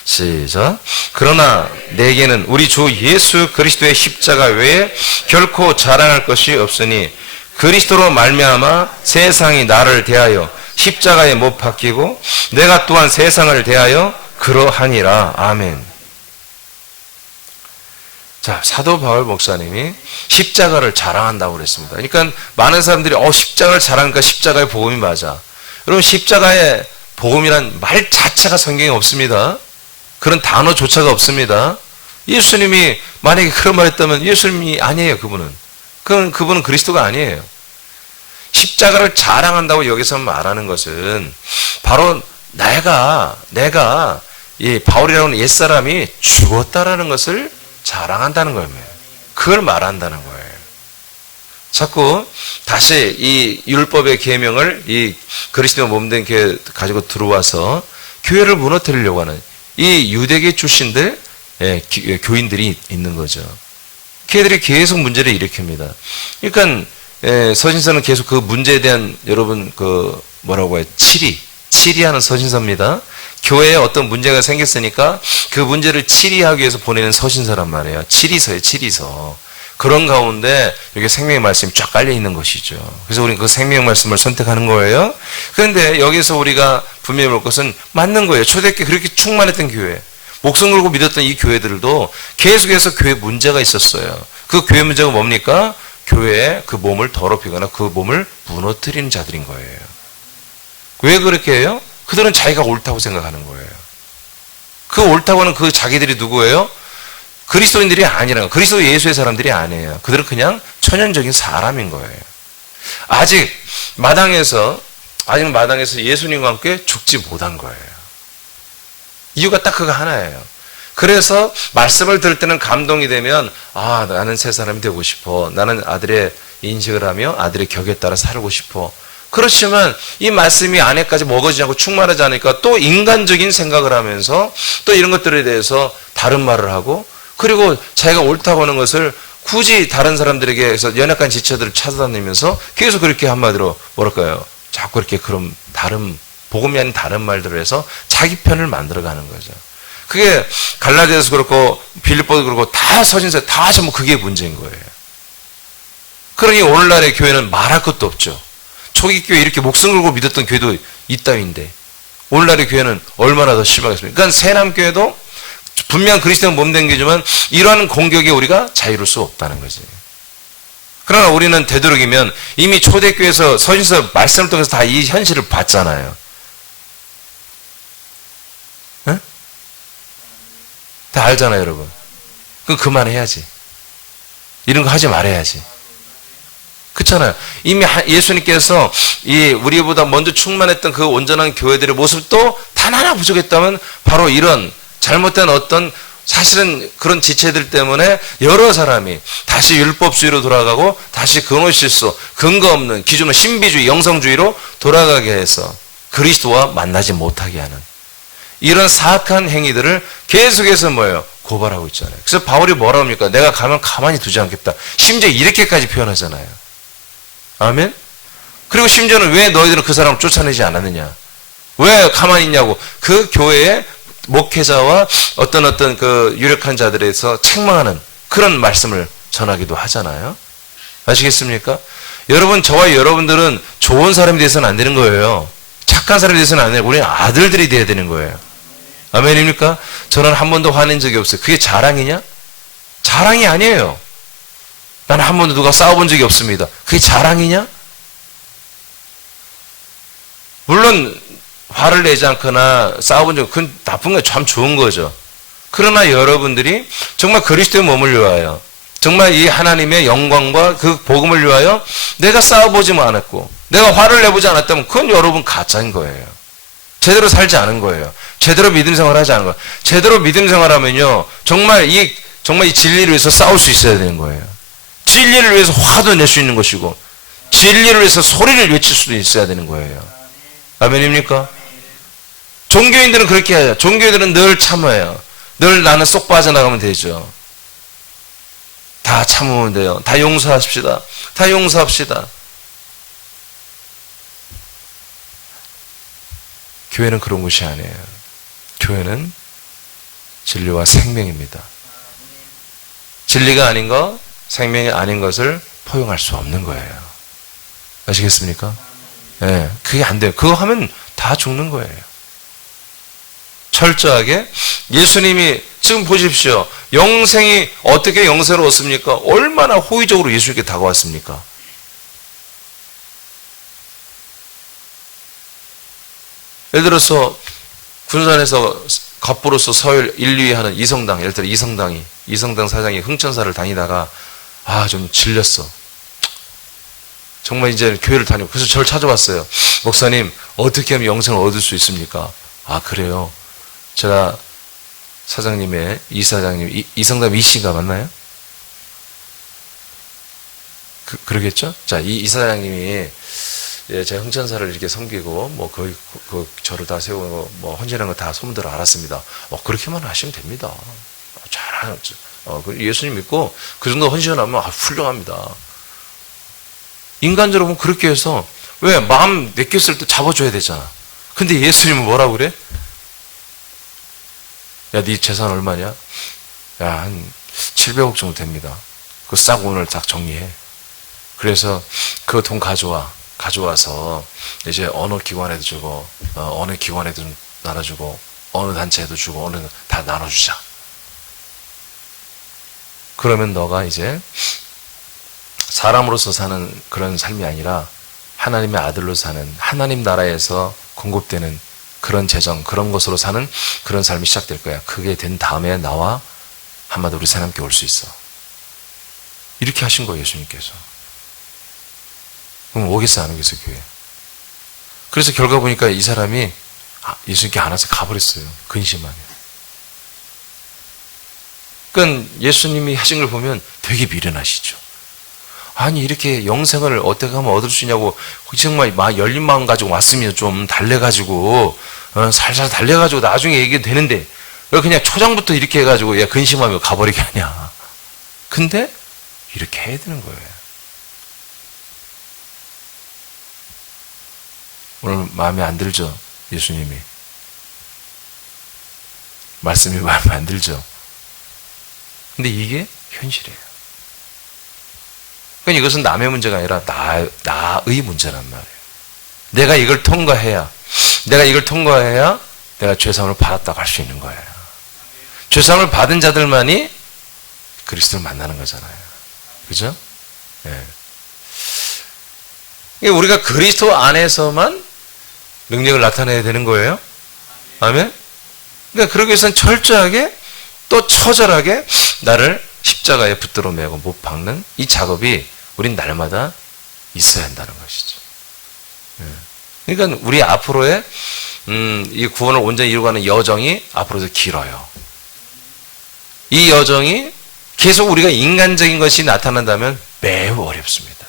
시작. 그러나 내게는 우리 주 예수 그리스도의 십자가 외에 결코 자랑할 것이 없으니 그리스도로 말미암아 세상이 나를 대하여 십자가에 못 박히고 내가 또한 세상을 대하여 그러하니라. 아멘. 자, 사도 바울 목사님이 십자가를 자랑한다고 그랬습니다. 그러니까 많은 사람들이 십자가를 자랑하니까 십자가의 복음이 맞아. 여러분 십자가의 복음이란 말 자체가 성경에 없습니다. 그런 단어조차가 없습니다. 예수님이 만약에 그런 말 했다면 예수님이 아니에요. 그분은 그리스도가 아니에요. 십자가를 자랑한다고 여기서 말하는 것은 바로 내가 이 바울이라는 옛사람이 죽었다라는 것을 자랑한다는 거예요. 그걸 말한다는 거예요. 자꾸 다시 이 율법의 계명을 이 그리스도 몸된 교회 가지고 들어와서 교회를 무너뜨리려고 하는 이 유대계 출신들 교인들이 있는 거죠. 걔들이 계속 문제를 일으킵니다. 그러니까 서신서는 계속 그 문제에 대한 여러분 뭐라고 해요? 치리하는 서신서입니다. 교회에 어떤 문제가 생겼으니까 그 문제를 치리하기 위해서 보내는 서신서란 말이에요. 치리서예요, 치리서. 그런 가운데 여기 생명의 말씀이 쫙 깔려 있는 것이죠. 그래서 우리는 그 생명의 말씀을 선택하는 거예요. 그런데 여기서 우리가 분명히 볼 것은 맞는 거예요. 초대교회 그렇게 충만했던 교회, 목숨 걸고 믿었던 이 교회들도 계속해서 교회 문제가 있었어요. 그 교회 문제가 뭡니까? 교회에 그 몸을 더럽히거나 그 몸을 무너뜨리는 자들인 거예요. 왜 그렇게 해요? 그들은 자기가 옳다고 생각하는 거예요. 그 옳다고 하는 그 자기들이 누구예요? 그리스도인들이 아니라 그리스도 예수의 사람들이 아니에요. 그들은 그냥 천연적인 사람인 거예요. 아직 마당에서 예수님과 함께 죽지 못한 거예요. 이유가 딱 그거 하나예요. 그래서 말씀을 들을 때는 감동이 되면 나는 새 사람이 되고 싶어. 나는 아들의 인식을 하며 아들의 격에 따라 살고 싶어. 그렇지만 이 말씀이 안에까지 먹어지지 않고 충만하지 않으니까 또 인간적인 생각을 하면서 또 이런 것들에 대해서 다른 말을 하고 그리고 자기가 옳다고 하는 것을 굳이 다른 사람들에게서 연약한 지체들을 찾아다니면서 계속 그렇게 한마디로 뭐랄까요? 자꾸 이렇게 그런 다른 복음이 아닌 다른 말들을 해서 자기 편을 만들어가는 거죠. 그게 갈라디아서 그렇고 빌립보도 그렇고 다 서신서 다 전부 그게 문제인 거예요. 그러니 오늘날의 교회는 말할 것도 없죠. 초기 교회 이렇게 목숨 걸고 믿었던 교회도 이따위인데 오늘날의 교회는 얼마나 더 심하겠습니까? 그러니까 새남교회도 분명 그리스도의 몸된 교회지만 이러한 공격에 우리가 자유로울 수 없다는 거지. 그러나 우리는 되도록이면 이미 초대교회에서 서신서 말씀을 통해서 다 이 현실을 봤잖아요. 응? 다 알잖아요, 여러분. 그럼 그만해야지. 이런 거 하지 말아야지. 그렇잖아요. 이미 예수님께서 이 우리보다 먼저 충만했던 그 온전한 교회들의 모습도 단 하나 부족했다면 바로 이런 잘못된 어떤 사실은 그런 지체들 때문에 여러 사람이 다시 율법주의로 돌아가고 다시 근원실수, 근거 없는 기존의 신비주의, 영성주의로 돌아가게 해서 그리스도와 만나지 못하게 하는 이런 사악한 행위들을 계속해서 뭐예요? 고발하고 있잖아요. 그래서 바울이 뭐라고 합니까? 내가 가면 가만히 두지 않겠다. 심지어 이렇게까지 표현하잖아요. 아멘? 그리고 심지어는 왜 너희들은 그 사람을 쫓아내지 않았느냐? 왜 가만히 있냐고. 그 교회의 목회자와 어떤 그 유력한 자들에서 책망하는 그런 말씀을 전하기도 하잖아요. 아시겠습니까? 여러분, 저와 여러분들은 좋은 사람이 돼서는 안 되는 거예요. 착한 사람이 돼서는 안 되고 우리는 아들들이 돼야 되는 거예요. 아멘입니까? 저는 한 번도 화낸 적이 없어요. 그게 자랑이냐? 자랑이 아니에요. 나는 한 번도 누가 싸워본 적이 없습니다. 그게 자랑이냐? 물론 화를 내지 않거나 싸워본 적, 그건 나쁜 거 참 좋은 거죠. 그러나 여러분들이 정말 그리스도의 몸을 위하여, 정말 이 하나님의 영광과 그 복음을 위하여 내가 싸워보지 않았고 내가 화를 내보지 않았다면 그건 여러분 가짜인 거예요. 제대로 살지 않은 거예요. 제대로 믿음 생활하지 않은 거예요. 제대로 믿음 생활하면요, 정말 이 진리를 위해서 싸울 수 있어야 되는 거예요. 진리를 위해서 화도 낼 수 있는 것이고 진리를 위해서 소리를 외칠 수도 있어야 되는 거예요. 아멘입니까? 종교인들은 그렇게 해요. 종교인들은 늘 참아요. 늘 나는 쏙 빠져나가면 되죠. 다 참으면 돼요. 다 용서하십시다. 다 용서합시다. 교회는 그런 곳이 아니에요. 교회는 진리와 생명입니다. 진리가 아닌 것, 생명이 아닌 것을 포용할 수 없는 거예요. 아시겠습니까? 네, 그게 안 돼요. 그거 하면 다 죽는 거예요. 철저하게 예수님이 지금 보십시오. 영생이 어떻게 영생을 얻습니까? 얼마나 호의적으로 예수님께 다가왔습니까? 예를 들어서 군산에서 갑부로서 서열 1, 2위 하는 이성당, 예를 들어 이성당 사장이 흥천사를 다니다가 좀 질렸어. 정말 이제 교회를 다니고 그래서 저를 찾아왔어요. 목사님, 어떻게 하면 영생을 얻을 수 있습니까? 그래요. 제가 사장님의 이사장님 이성당 이씨가 맞나요? 그러겠죠? 자, 이 이사장님이 제가 흥천사를 이렇게 섬기고 거의 저를 다 세우고 헌신한 거 다 소문대로 알았습니다. 그렇게만 하시면 됩니다. 잘하죠. 예수님 믿고 그 정도 헌신하면 훌륭합니다. 인간적으로 보면 그렇게 해서 왜 마음 내꼈을 때 잡아줘야 되잖아. 근데 예수님은 뭐라고 그래? 야, 네 재산 얼마냐? 야, 한 700억 정도 됩니다. 그거 싹 오늘 딱 정리해. 그래서 그 돈 가져와서 이제 어느 기관에도 주고 어느 기관에도 나눠주고 어느 단체에도 주고 어느 다 나눠주자. 그러면 너가 이제 사람으로서 사는 그런 삶이 아니라 하나님의 아들로 사는, 하나님 나라에서 공급되는 그런 재정, 그런 것으로 사는 그런 삶이 시작될 거야. 그게 된 다음에 나와 한마디 우리 사람께 올 수 있어. 이렇게 하신 거예요, 예수님께서. 그럼 오겠어, 안 오겠어, 교회? 그래서 결과 보니까 이 사람이 예수님께 안 와서 가버렸어요. 근심하게. 그러니까 예수님이 하신 걸 보면 되게 미련하시죠. 아니, 이렇게 영생을 어떻게 하면 얻을 수 있냐고, 정말 열린 마음 가지고 왔으면 좀 달래가지고, 살살 달래가지고 나중에 얘기 되는데, 왜 그냥 초장부터 이렇게 해가지고, 근심하며 가버리게 하냐. 근데, 이렇게 해야 되는 거예요. 오늘 마음에 안 들죠? 예수님이. 말씀이 마음에 안 들죠? 근데 이게 현실이에요. 그러니까 이것은 남의 문제가 아니라 나의 문제란 말이에요. 내가 이걸 통과해야 내가 죄사함을 받았다고 할 수 있는 거예요. 죄사함을 받은 자들만이 그리스도를 만나는 거잖아요. 그죠? 네. 우리가 그리스도 안에서만 능력을 나타내야 되는 거예요. 아멘? 그러니까 그러기 위해서는 철저하게 또 처절하게 나를 십자가에 붙들어 매고 못 박는 이 작업이 우린 날마다 있어야 한다는 것이죠. 그러니까 우리 앞으로의 이 구원을 온전히 이루어가는 여정이 앞으로도 길어요. 이 여정이 계속 우리가 인간적인 것이 나타난다면 매우 어렵습니다.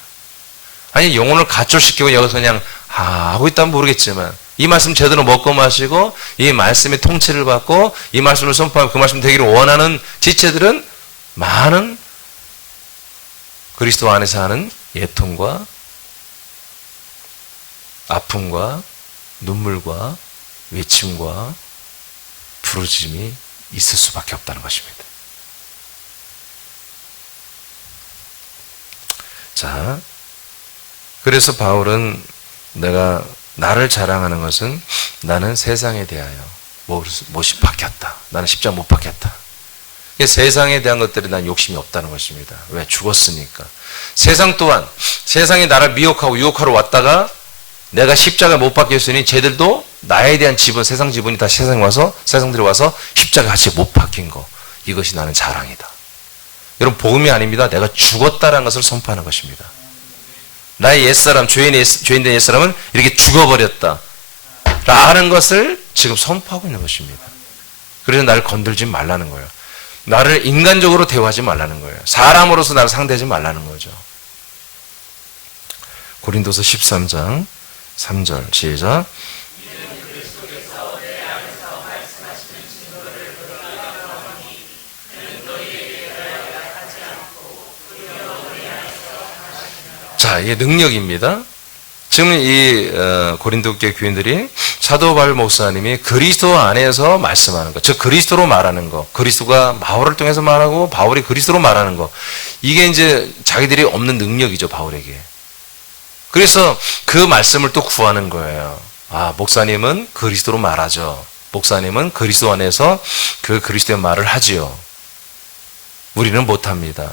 아니, 영혼을 가출시키고 여기서 그냥 하고 있다면 모르겠지만 이 말씀 제대로 먹고 마시고 이 말씀의 통치를 받고 이 말씀을 선포하고 그 말씀 되기를 원하는 지체들은 많은 그리스도 안에서 하는 애통과 아픔과 눈물과 외침과 부르짖음이 있을 수밖에 없다는 것입니다. 자, 그래서 바울은 나를 자랑하는 것은 나는 세상에 대하여 못이 박혔다. 나는 십자가 못 박혔다. 세상에 대한 것들에 난 욕심이 없다는 것입니다. 왜? 죽었으니까. 세상 또한 세상이 나를 미혹하고 유혹하러 왔다가 내가 십자가 못 박혔으니 쟤들도 나에 대한 지분, 세상 지분이 다 세상에 와서, 세상들이 와서 십자가 같이 못 박힌 거. 이것이 나는 자랑이다. 여러분, 복음이 아닙니다. 내가 죽었다라는 것을 선포하는 것입니다. 나의 옛사람, 죄인된 옛사람은 이렇게 죽어버렸다. 라는 것을 지금 선포하고 있는 것입니다. 그래서 나를 건들지 말라는 거예요. 나를 인간적으로 대우하지 말라는 거예요. 사람으로서 나를 상대하지 말라는 거죠. 고린도서 13장 3절 시작. 자, 이게 능력입니다. 지금 이 고린도 교회 교인들이 사도 바울 목사님이 그리스도 안에서 말씀하는 것, 즉 그리스도로 말하는 것, 그리스도가 바울을 통해서 말하고 바울이 그리스도로 말하는 것, 이게 이제 자기들이 없는 능력이죠, 바울에게. 그래서 그 말씀을 또 구하는 거예요. 아, 목사님은 그리스도로 말하죠. 목사님은 그리스도 안에서 그 그리스도의 말을 하지요. 우리는 못합니다.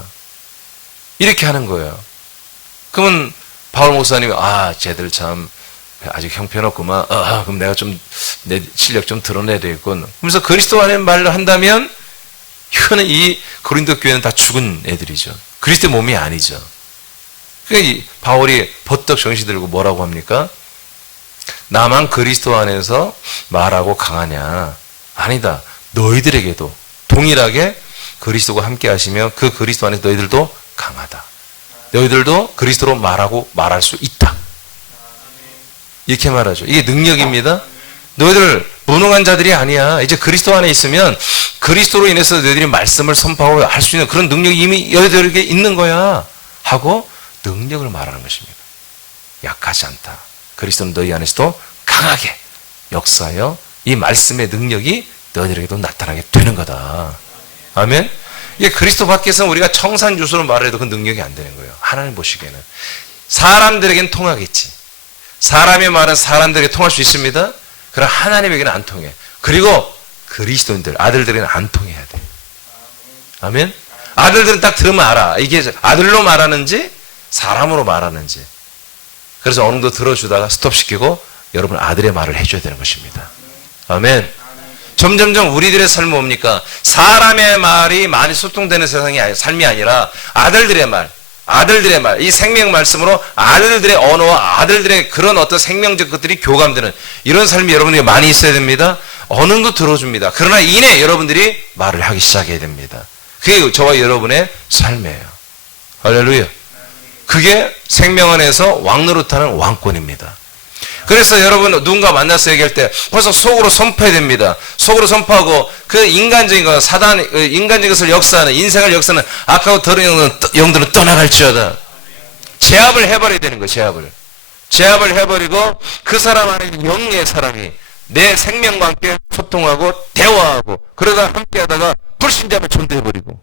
이렇게 하는 거예요. 그러면 바울 목사님이 쟤들 참 아직 형편없구만. 그럼 내가 좀 내 실력 좀 드러내야 되겠군. 그래서 그리스도 안에 말을 한다면 이거는 이 고린도 교회는 다 죽은 애들이죠. 그리스도의 몸이 아니죠. 그러니까 이 바울이 버떡 정신 들고 뭐라고 합니까? 나만 그리스도 안에서 말하고 강하냐? 아니다. 너희들에게도 동일하게 그리스도가 함께 하시며 그 그리스도 안에서 너희들도 강하다. 너희들도 그리스도로 말하고 말할 수 있다. 이렇게 말하죠. 이게 능력입니다. 너희들 무능한 자들이 아니야. 이제 그리스도 안에 있으면 그리스도로 인해서 너희들이 말씀을 선포하고 할 수 있는 그런 능력이 이미 너희들에게 있는 거야. 하고 능력을 말하는 것입니다. 약하지 않다. 그리스도는 너희 안에서도 강하게 역사하여 이 말씀의 능력이 너희들에게도 나타나게 되는 거다. 아멘. 이게 그리스도 밖에서 우리가 청산유수로 말해도 그 능력이 안 되는 거예요. 하나님 보시기에는. 사람들에게는 통하겠지. 사람의 말은 사람들에게 통할 수 있습니다. 그러나 하나님에게는 안 통해. 그리고 그리스도인들, 아들들에게는 안 통해야 돼. 아멘. 아들들은 딱 들으면 알아. 이게 아들로 말하는지 사람으로 말하는지. 그래서 어느 정도 들어주다가 스톱시키고 여러분 아들의 말을 해줘야 되는 것입니다. 아멘. 점점점 우리들의 삶은 뭡니까? 사람의 말이 많이 소통되는 삶이 아니라 아들들의 말, 이 생명 말씀으로 아들들의 언어와 아들들의 그런 어떤 생명적 것들이 교감되는 이런 삶이 여러분들이 많이 있어야 됩니다. 어느 정도 들어줍니다. 그러나 이내 여러분들이 말을 하기 시작해야 됩니다. 그게 저와 여러분의 삶이에요. 할렐루야. 그게 생명 안에서 왕노릇하는 왕권입니다. 그래서 여러분 누군가 만나서 얘기할 때 벌써 속으로 선포해야 됩니다. 속으로 선포하고 그 인간적인 것, 인간적인 것을 역사하는, 인생을 역사하는 악하고 더러운 영들은 떠나갈지어다. 제압을 해버려야 되는 거예요. 제압을 해버리고 그 사람 안에 영의 사람이 내 생명과 함께 소통하고 대화하고 그러다 함께 하다가 불신자면 전도해버리고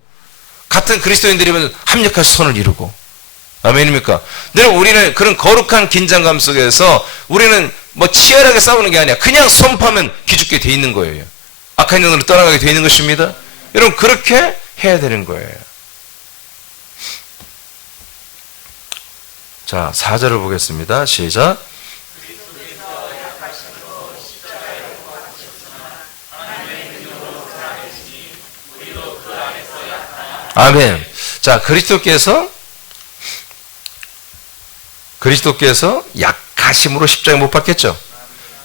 같은 그리스도인들이면 합력해서 손을 이루고 아멘입니까? 늘 우리는 그런 거룩한 긴장감 속에서 우리는 뭐 치열하게 싸우는 게 아니야. 그냥 선포하면 기죽게 돼 있는 거예요. 악한 영으로 떠나가게 돼 있는 것입니다. 여러분 그렇게 해야 되는 거예요. 자, 4절을 보겠습니다. 시작. 아멘. 자, 그리스도께서 약하심으로 십자가에 못 박혔죠.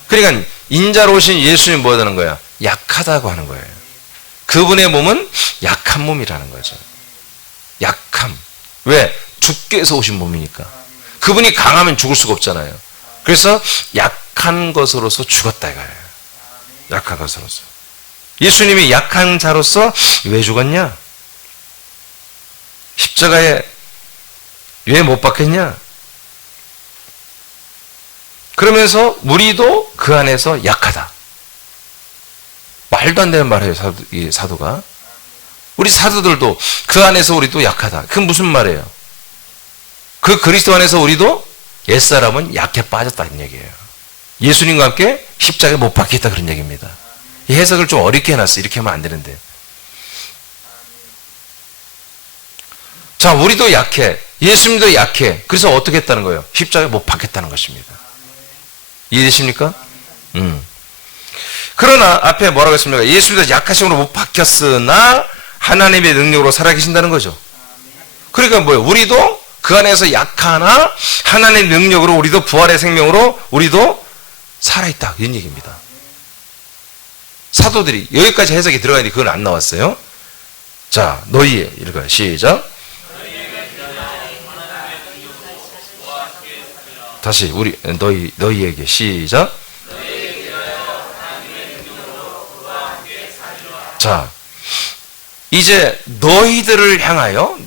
그러니까 인자로 오신 예수님 뭐 하는 거야? 약하다고 하는 거예요. 그분의 몸은 약한 몸이라는 거죠. 약함. 왜? 주께서 오신 몸이니까. 그분이 강하면 죽을 수가 없잖아요. 그래서 약한 것으로서 죽었다 이거예요. 약한 것으로서. 예수님이 약한 자로서 왜 죽었냐? 십자가에 왜 못 박혔냐? 그러면서 우리도 그 안에서 약하다. 말도 안 되는 말이에요, 이 사도가. 우리 사도들도 그 안에서 우리도 약하다. 그건 무슨 말이에요? 그 그리스도 안에서 우리도 옛사람은 약해 빠졌다는 얘기예요. 예수님과 함께 십자가에 못 박혔다 그런 얘기입니다. 이 해석을 좀 어렵게 해놨어. 이렇게 하면 안 되는데. 자, 우리도 약해. 예수님도 약해. 그래서 어떻게 했다는 거예요? 십자가에 못 박혔다는 것입니다. 이해되십니까? 그러나 앞에 뭐라고 했습니까? 예수님도 약하심으로 못 박혔으나 하나님의 능력으로 살아계신다는 거죠. 그러니까 뭐예요? 우리도 그 안에서 약하나 하나님의 능력으로 우리도 부활의 생명으로 우리도 살아있다. 이런 얘기입니다. 사도들이 여기까지 해석이 들어가는데 그건 안 나왔어요. 자, 너희의 읽어요. 시작. 다시 우리 너희에게 시작. 자, 이제 너희들을 향하여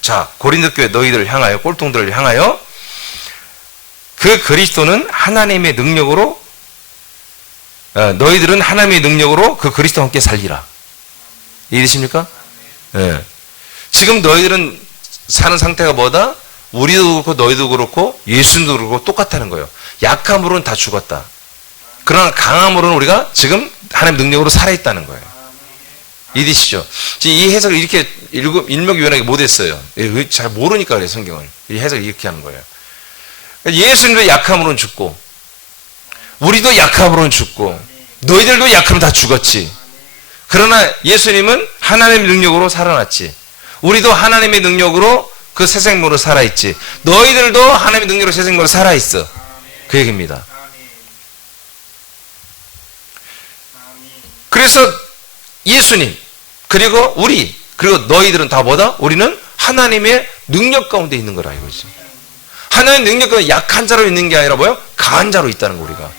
자, 고린도 교회 너희들을 향하여 꼴통들을 향하여 그 그리스도는 하나님의 능력으로 너희들은 하나님의 능력으로 그 그리스도와 함께 살리라. 이해되십니까? 네. 지금 너희들은 사는 상태가 뭐다? 우리도 그렇고 너희도 그렇고 예수님도 그렇고 똑같다는 거예요. 약함으로는 다 죽었다. 그러나 강함으로는 우리가 지금 하나님 능력으로 살아있다는 거예요. 이해되시죠? 이 해석을 이렇게 일목요연하게 못했어요. 잘 모르니까 그래요, 성경을. 이 해석을 이렇게 하는 거예요. 예수님도 약함으로는 죽고 우리도 약함으로는 죽고 너희들도 약하면 다 죽었지. 그러나 예수님은 하나님의 능력으로 살아났지. 우리도 하나님의 능력으로 그 새 생명으로 살아있지. 너희들도 하나님의 능력으로 새 생명으로 살아있어. 그 얘기입니다. 그래서 예수님 그리고 우리 그리고 너희들은 다 뭐다? 우리는 하나님의 능력 가운데 있는 거라 이거지. 하나님의 능력 가운데 약한 자로 있는 게 아니라 뭐요? 강한 자로 있다는 거 우리가.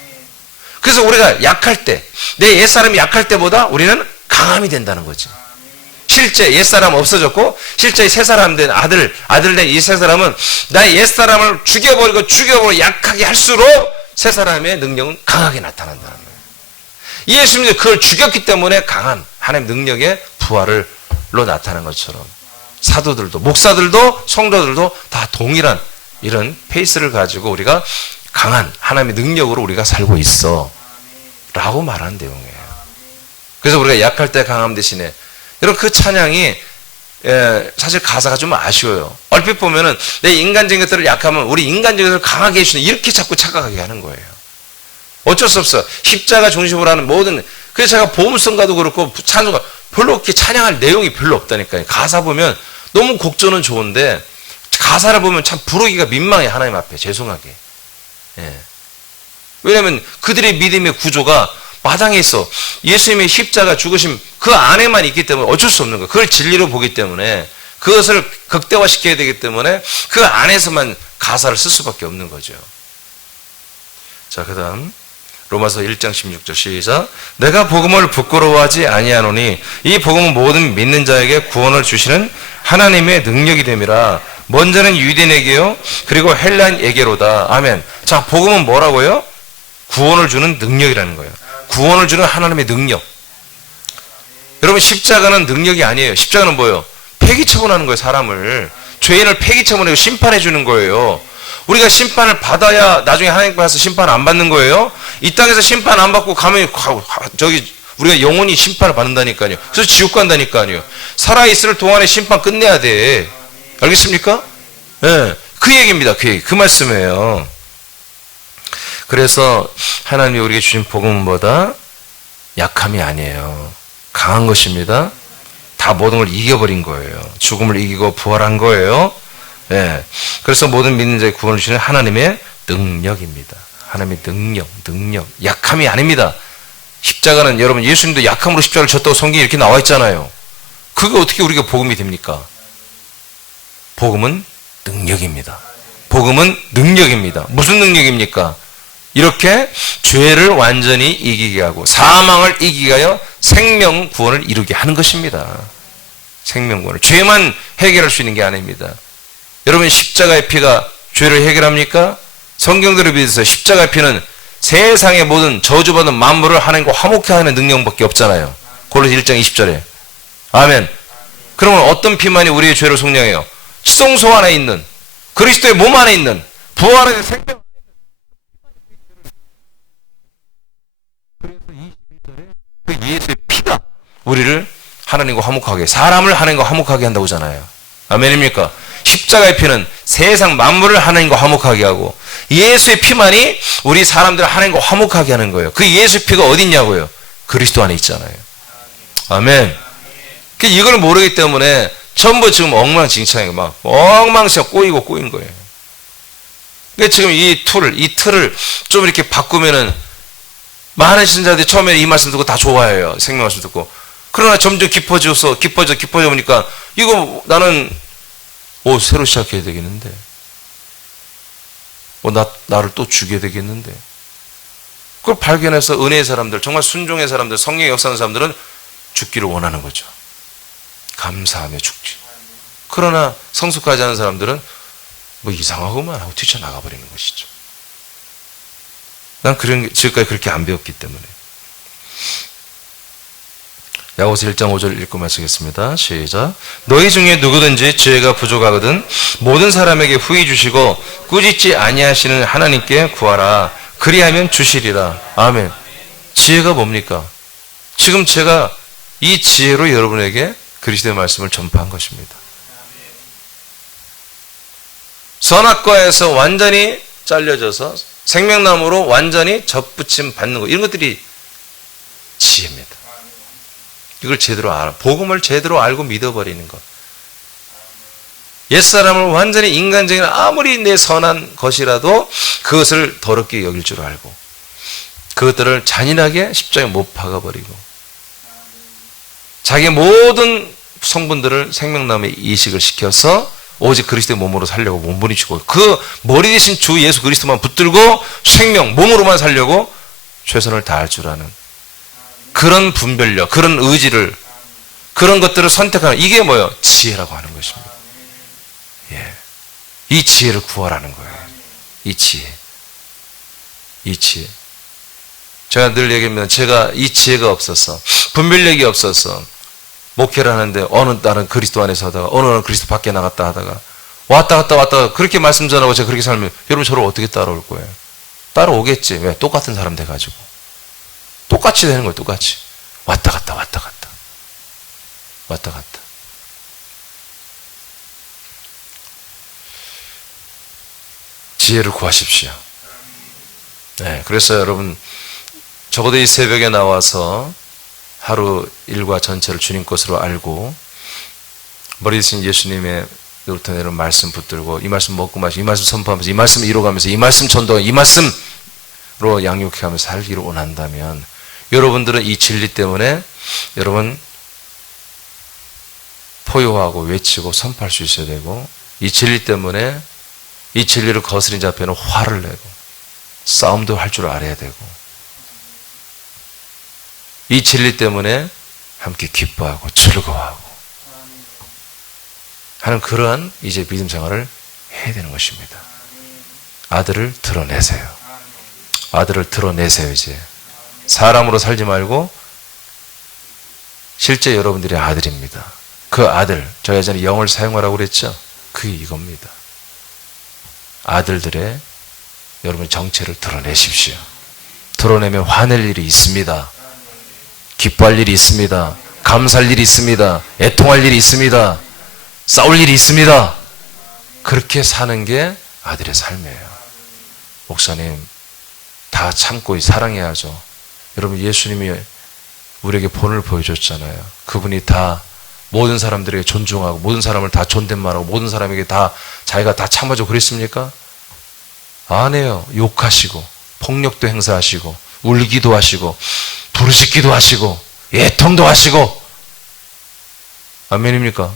그래서 우리가 약할 때, 내 옛사람이 약할 때보다 우리는 강함이 된다는 거지. 실제 옛사람 없어졌고 실제 새사람 된 아들 된 이 새사람은 나의 옛사람을 죽여버리고 약하게 할수록 새사람의 능력은 강하게 나타난다는 거예요. 예수님도 그걸 죽였기 때문에 강한 하나님 능력의 부활로 나타난 것처럼 사도들도 목사들도 성도들도 다 동일한 이런 페이스를 가지고 우리가 강한 하나님의 능력으로 우리가 살고 있어 라고 말하는 내용이에요. 그래서 우리가 약할 때 강함 대신에 여러분 그 찬양이 사실 가사가 좀 아쉬워요. 얼핏 보면은 내 인간적인 것들을 약하면 우리 인간적인 것을 강하게 해주는 이렇게 자꾸 착각하게 하는 거예요. 어쩔 수 없어. 십자가 중심으로 하는 모든 그래서 제가 보험성가도 그렇고 찬송가 별로 그렇게 찬양할 내용이 별로 없다니까요. 가사 보면 너무 곡조는 좋은데 가사를 보면 참 부르기가 민망해. 하나님 앞에 죄송하게. 예. 왜냐하면 그들의 믿음의 구조가 마당에 있어. 예수님의 십자가 죽으심 그 안에만 있기 때문에 어쩔 수 없는 거예요. 그걸 진리로 보기 때문에 그것을 극대화시켜야 되기 때문에 그 안에서만 가사를 쓸 수밖에 없는 거죠. 자, 그 다음 로마서 1장 16절 시작. 내가 복음을 부끄러워하지 아니하노니 이 복음은 모든 믿는 자에게 구원을 주시는 하나님의 능력이 됨이라. 먼저는 유대인에게요 그리고 헬라인에게로다. 아멘. 자, 복음은 뭐라고요? 구원을 주는 능력이라는 거예요. 구원을 주는 하나님의 능력. 여러분 십자가는 능력이 아니에요. 십자가는 뭐예요? 폐기처분하는 거예요. 사람을. 죄인을 폐기처분하고 심판해 주는 거예요. 우리가 심판을 받아야 나중에 하나님 앞에서 심판 안 받는 거예요. 이 땅에서 심판 안 받고 가면 우리가 영원히 심판을 받는다니까요. 그래서 지옥 간다니까요. 살아있을 동안에 심판 끝내야 돼. 알겠습니까? 네, 그 얘기입니다. 그 얘기. 그 말씀이에요. 그래서 하나님이 우리에게 주신 복음은 뭐다? 약함이 아니에요. 강한 것입니다. 다 모든 걸 이겨버린 거예요. 죽음을 이기고 부활한 거예요. 네. 그래서 모든 믿는 자의 구원을 주시는 하나님의 능력입니다. 하나님의 능력. 약함이 아닙니다. 십자가는 여러분 예수님도 약함으로 십자가를 졌다고 성경에 이렇게 나와 있잖아요. 그게 어떻게 우리가 복음이 됩니까? 복음은 능력입니다. 복음은 능력입니다. 무슨 능력입니까? 이렇게 죄를 완전히 이기게 하고 사망을 이기게 하여 생명 구원을 이루게 하는 것입니다. 생명 구원을. 죄만 해결할 수 있는 게 아닙니다. 여러분 십자가의 피가 죄를 해결합니까? 성경대로 비해서 십자가의 피는 세상의 모든 저주받은 만물을 하나님과 화목케 하는 능력밖에 없잖아요. 골로새 1장 20절에. 아멘. 그러면 어떤 피만이 우리의 죄를 속량해요? 지성소 안에 있는 그리스도의 몸 안에 있는 부활의 생명. 그래서 21절에 그 예수의 피가 우리를 하나님과 화목하게, 사람을 하나님과 화목하게 한다고 하잖아요. 아멘입니까? 십자가의 피는 세상 만물을 하나님과 화목하게 하고 예수의 피만이 우리 사람들을 하나님과 화목하게 하는 거예요. 그 예수의 피가 어디 있냐고요? 그리스도 안에 있잖아요. 아멘. 이걸 모르기 때문에 전부 지금 엉망진창이고 막 엉망진창 꼬인 거예요. 그러니까 지금 이 틀을 좀 이렇게 바꾸면은 많은 신자들이 처음에 이 말씀 듣고 다 좋아해요. 생명 말씀 듣고. 그러나 점점 깊어져 보니까 이거 나는 새로 시작해야 되겠는데. 나를 또 죽여야 되겠는데. 그걸 발견해서 은혜의 사람들, 정말 순종의 사람들, 성령의 역사하는 사람들은 죽기를 원하는 거죠. 감사하며 죽지. 그러나 성숙하지 않은 사람들은 이상하구만 하고 뛰쳐나가 버리는 것이죠. 난 지금까지 그렇게 안 배웠기 때문에. 야고보서 1장 5절 읽고 마치겠습니다. 시작. 너희 중에 누구든지 지혜가 부족하거든 모든 사람에게 후히 주시고 꾸짖지 아니하시는 하나님께 구하라. 그리하면 주시리라. 아멘. 지혜가 뭡니까? 지금 제가 이 지혜로 여러분에게 그리스도의 말씀을 전파한 것입니다. 선악과에서 완전히 잘려져서 생명나무로 완전히 접붙임 받는 것, 이런 것들이 지혜입니다. 이걸 제대로 알아, 복음을 제대로 알고 믿어버리는 것. 옛사람을 완전히 인간적인 아무리 내 선한 것이라도 그것을 더럽게 여길 줄 알고 그것들을 잔인하게 십자가에 못 박아버리고 자기의 모든 성분들을 생명나무에 이식을 시켜서 오직 그리스도의 몸으로 살려고 몸부림 치고 그 머리 대신 주 예수 그리스도만 붙들고 생명, 몸으로만 살려고 최선을 다할 줄 아는 그런 분별력, 그런 의지를, 그런 것들을 선택하는, 이게 뭐예요? 지혜라고 하는 것입니다. 예. 이 지혜를 구하라는 거예요. 이 지혜. 이 지혜. 제가 늘 얘기합니다. 제가 이 지혜가 없어서, 분별력이 없어서, 목회를 하는데 어느 날은 그리스도 안에서 하다가 어느 날은 그리스도 밖에 나갔다 하다가 왔다 갔다 그렇게 말씀 전하고 제가 그렇게 살면 여러분 저를 어떻게 따라올 거예요? 따라오겠지. 왜? 똑같은 사람 돼가지고. 똑같이 되는 거예요. 똑같이. 왔다 갔다. 지혜를 구하십시오. 네, 그래서 여러분 적어도 이 새벽에 나와서 하루 일과 전체를 주님 것으로 알고 머리 대신 예수님의 로부터 내려온 말씀 붙들고 이 말씀 먹고 마시고 이 말씀 선포하면서 이 말씀 이뤄가면서 이 말씀 전도하고 이 말씀으로 양육해가면서 살기를 원한다면 여러분들은 이 진리 때문에 여러분 포효하고 외치고 선포할 수 있어야 되고 이 진리 때문에 이 진리를 거스린 자 앞에는 화를 내고 싸움도 할 줄 알아야 되고 이 진리 때문에 함께 기뻐하고 즐거워하고 하는 그러한 이제 믿음 생활을 해야 되는 것입니다. 아들을 드러내세요. 아들을 드러내세요. 이제 사람으로 살지 말고 실제 여러분들의 아들입니다. 그 아들, 저 예전에 영을 사용하라고 그랬죠? 그게 이겁니다. 아들들의 여러분의 정체를 드러내십시오. 드러내면 화낼 일이 있습니다. 기뻐할 일이 있습니다. 감사할 일이 있습니다. 애통할 일이 있습니다. 싸울 일이 있습니다. 그렇게 사는 게 아들의 삶이에요. 목사님, 다 참고 사랑해야죠. 여러분, 예수님이 우리에게 본을 보여줬잖아요. 그분이 다 모든 사람들에게 존중하고 모든 사람을 다 존댓말하고 모든 사람에게 다 자기가 다 참아줘 그랬습니까? 안 해요. 욕하시고 폭력도 행사하시고 울기도 하시고 부르짖기도 하시고 애통도 하시고. 아멘입니까?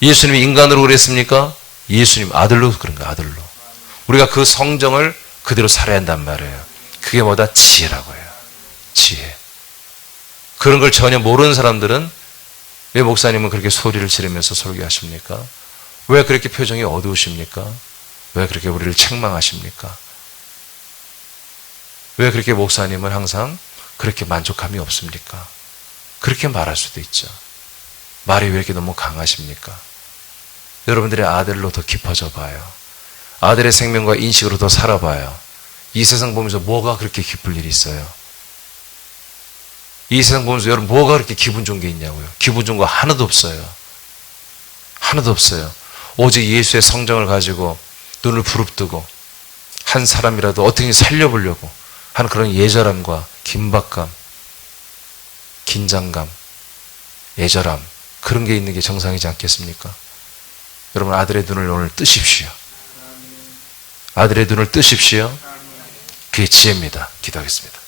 예수님이 인간으로 그랬습니까? 예수님 아들로 그런 거예요. 아들로. 우리가 그 성정을 그대로 살아야 한단 말이에요. 그게 뭐다? 지혜라고 해요. 지혜. 그런 걸 전혀 모르는 사람들은 왜 목사님은 그렇게 소리를 지르면서 설교하십니까? 왜 그렇게 표정이 어두우십니까? 왜 그렇게 우리를 책망하십니까? 왜 그렇게 목사님은 항상 그렇게 만족함이 없습니까? 그렇게 말할 수도 있죠. 말이 왜 이렇게 너무 강하십니까? 여러분들의 아들로 더 깊어져 봐요. 아들의 생명과 인식으로 더 살아봐요. 이 세상 보면서 뭐가 그렇게 기쁠 일이 있어요? 이 세상 보면서 여러분 뭐가 그렇게 기분 좋은 게 있냐고요? 기분 좋은 거 하나도 없어요. 하나도 없어요. 오직 예수의 성정을 가지고 눈을 부릅뜨고 한 사람이라도 어떻게 살려보려고 하는 그런 예절함과 긴박감, 긴장감, 애절함, 그런 게 있는 게 정상이지 않겠습니까? 여러분, 아들의 눈을 오늘 뜨십시오. 아들의 눈을 뜨십시오. 그게 지혜입니다. 기도하겠습니다.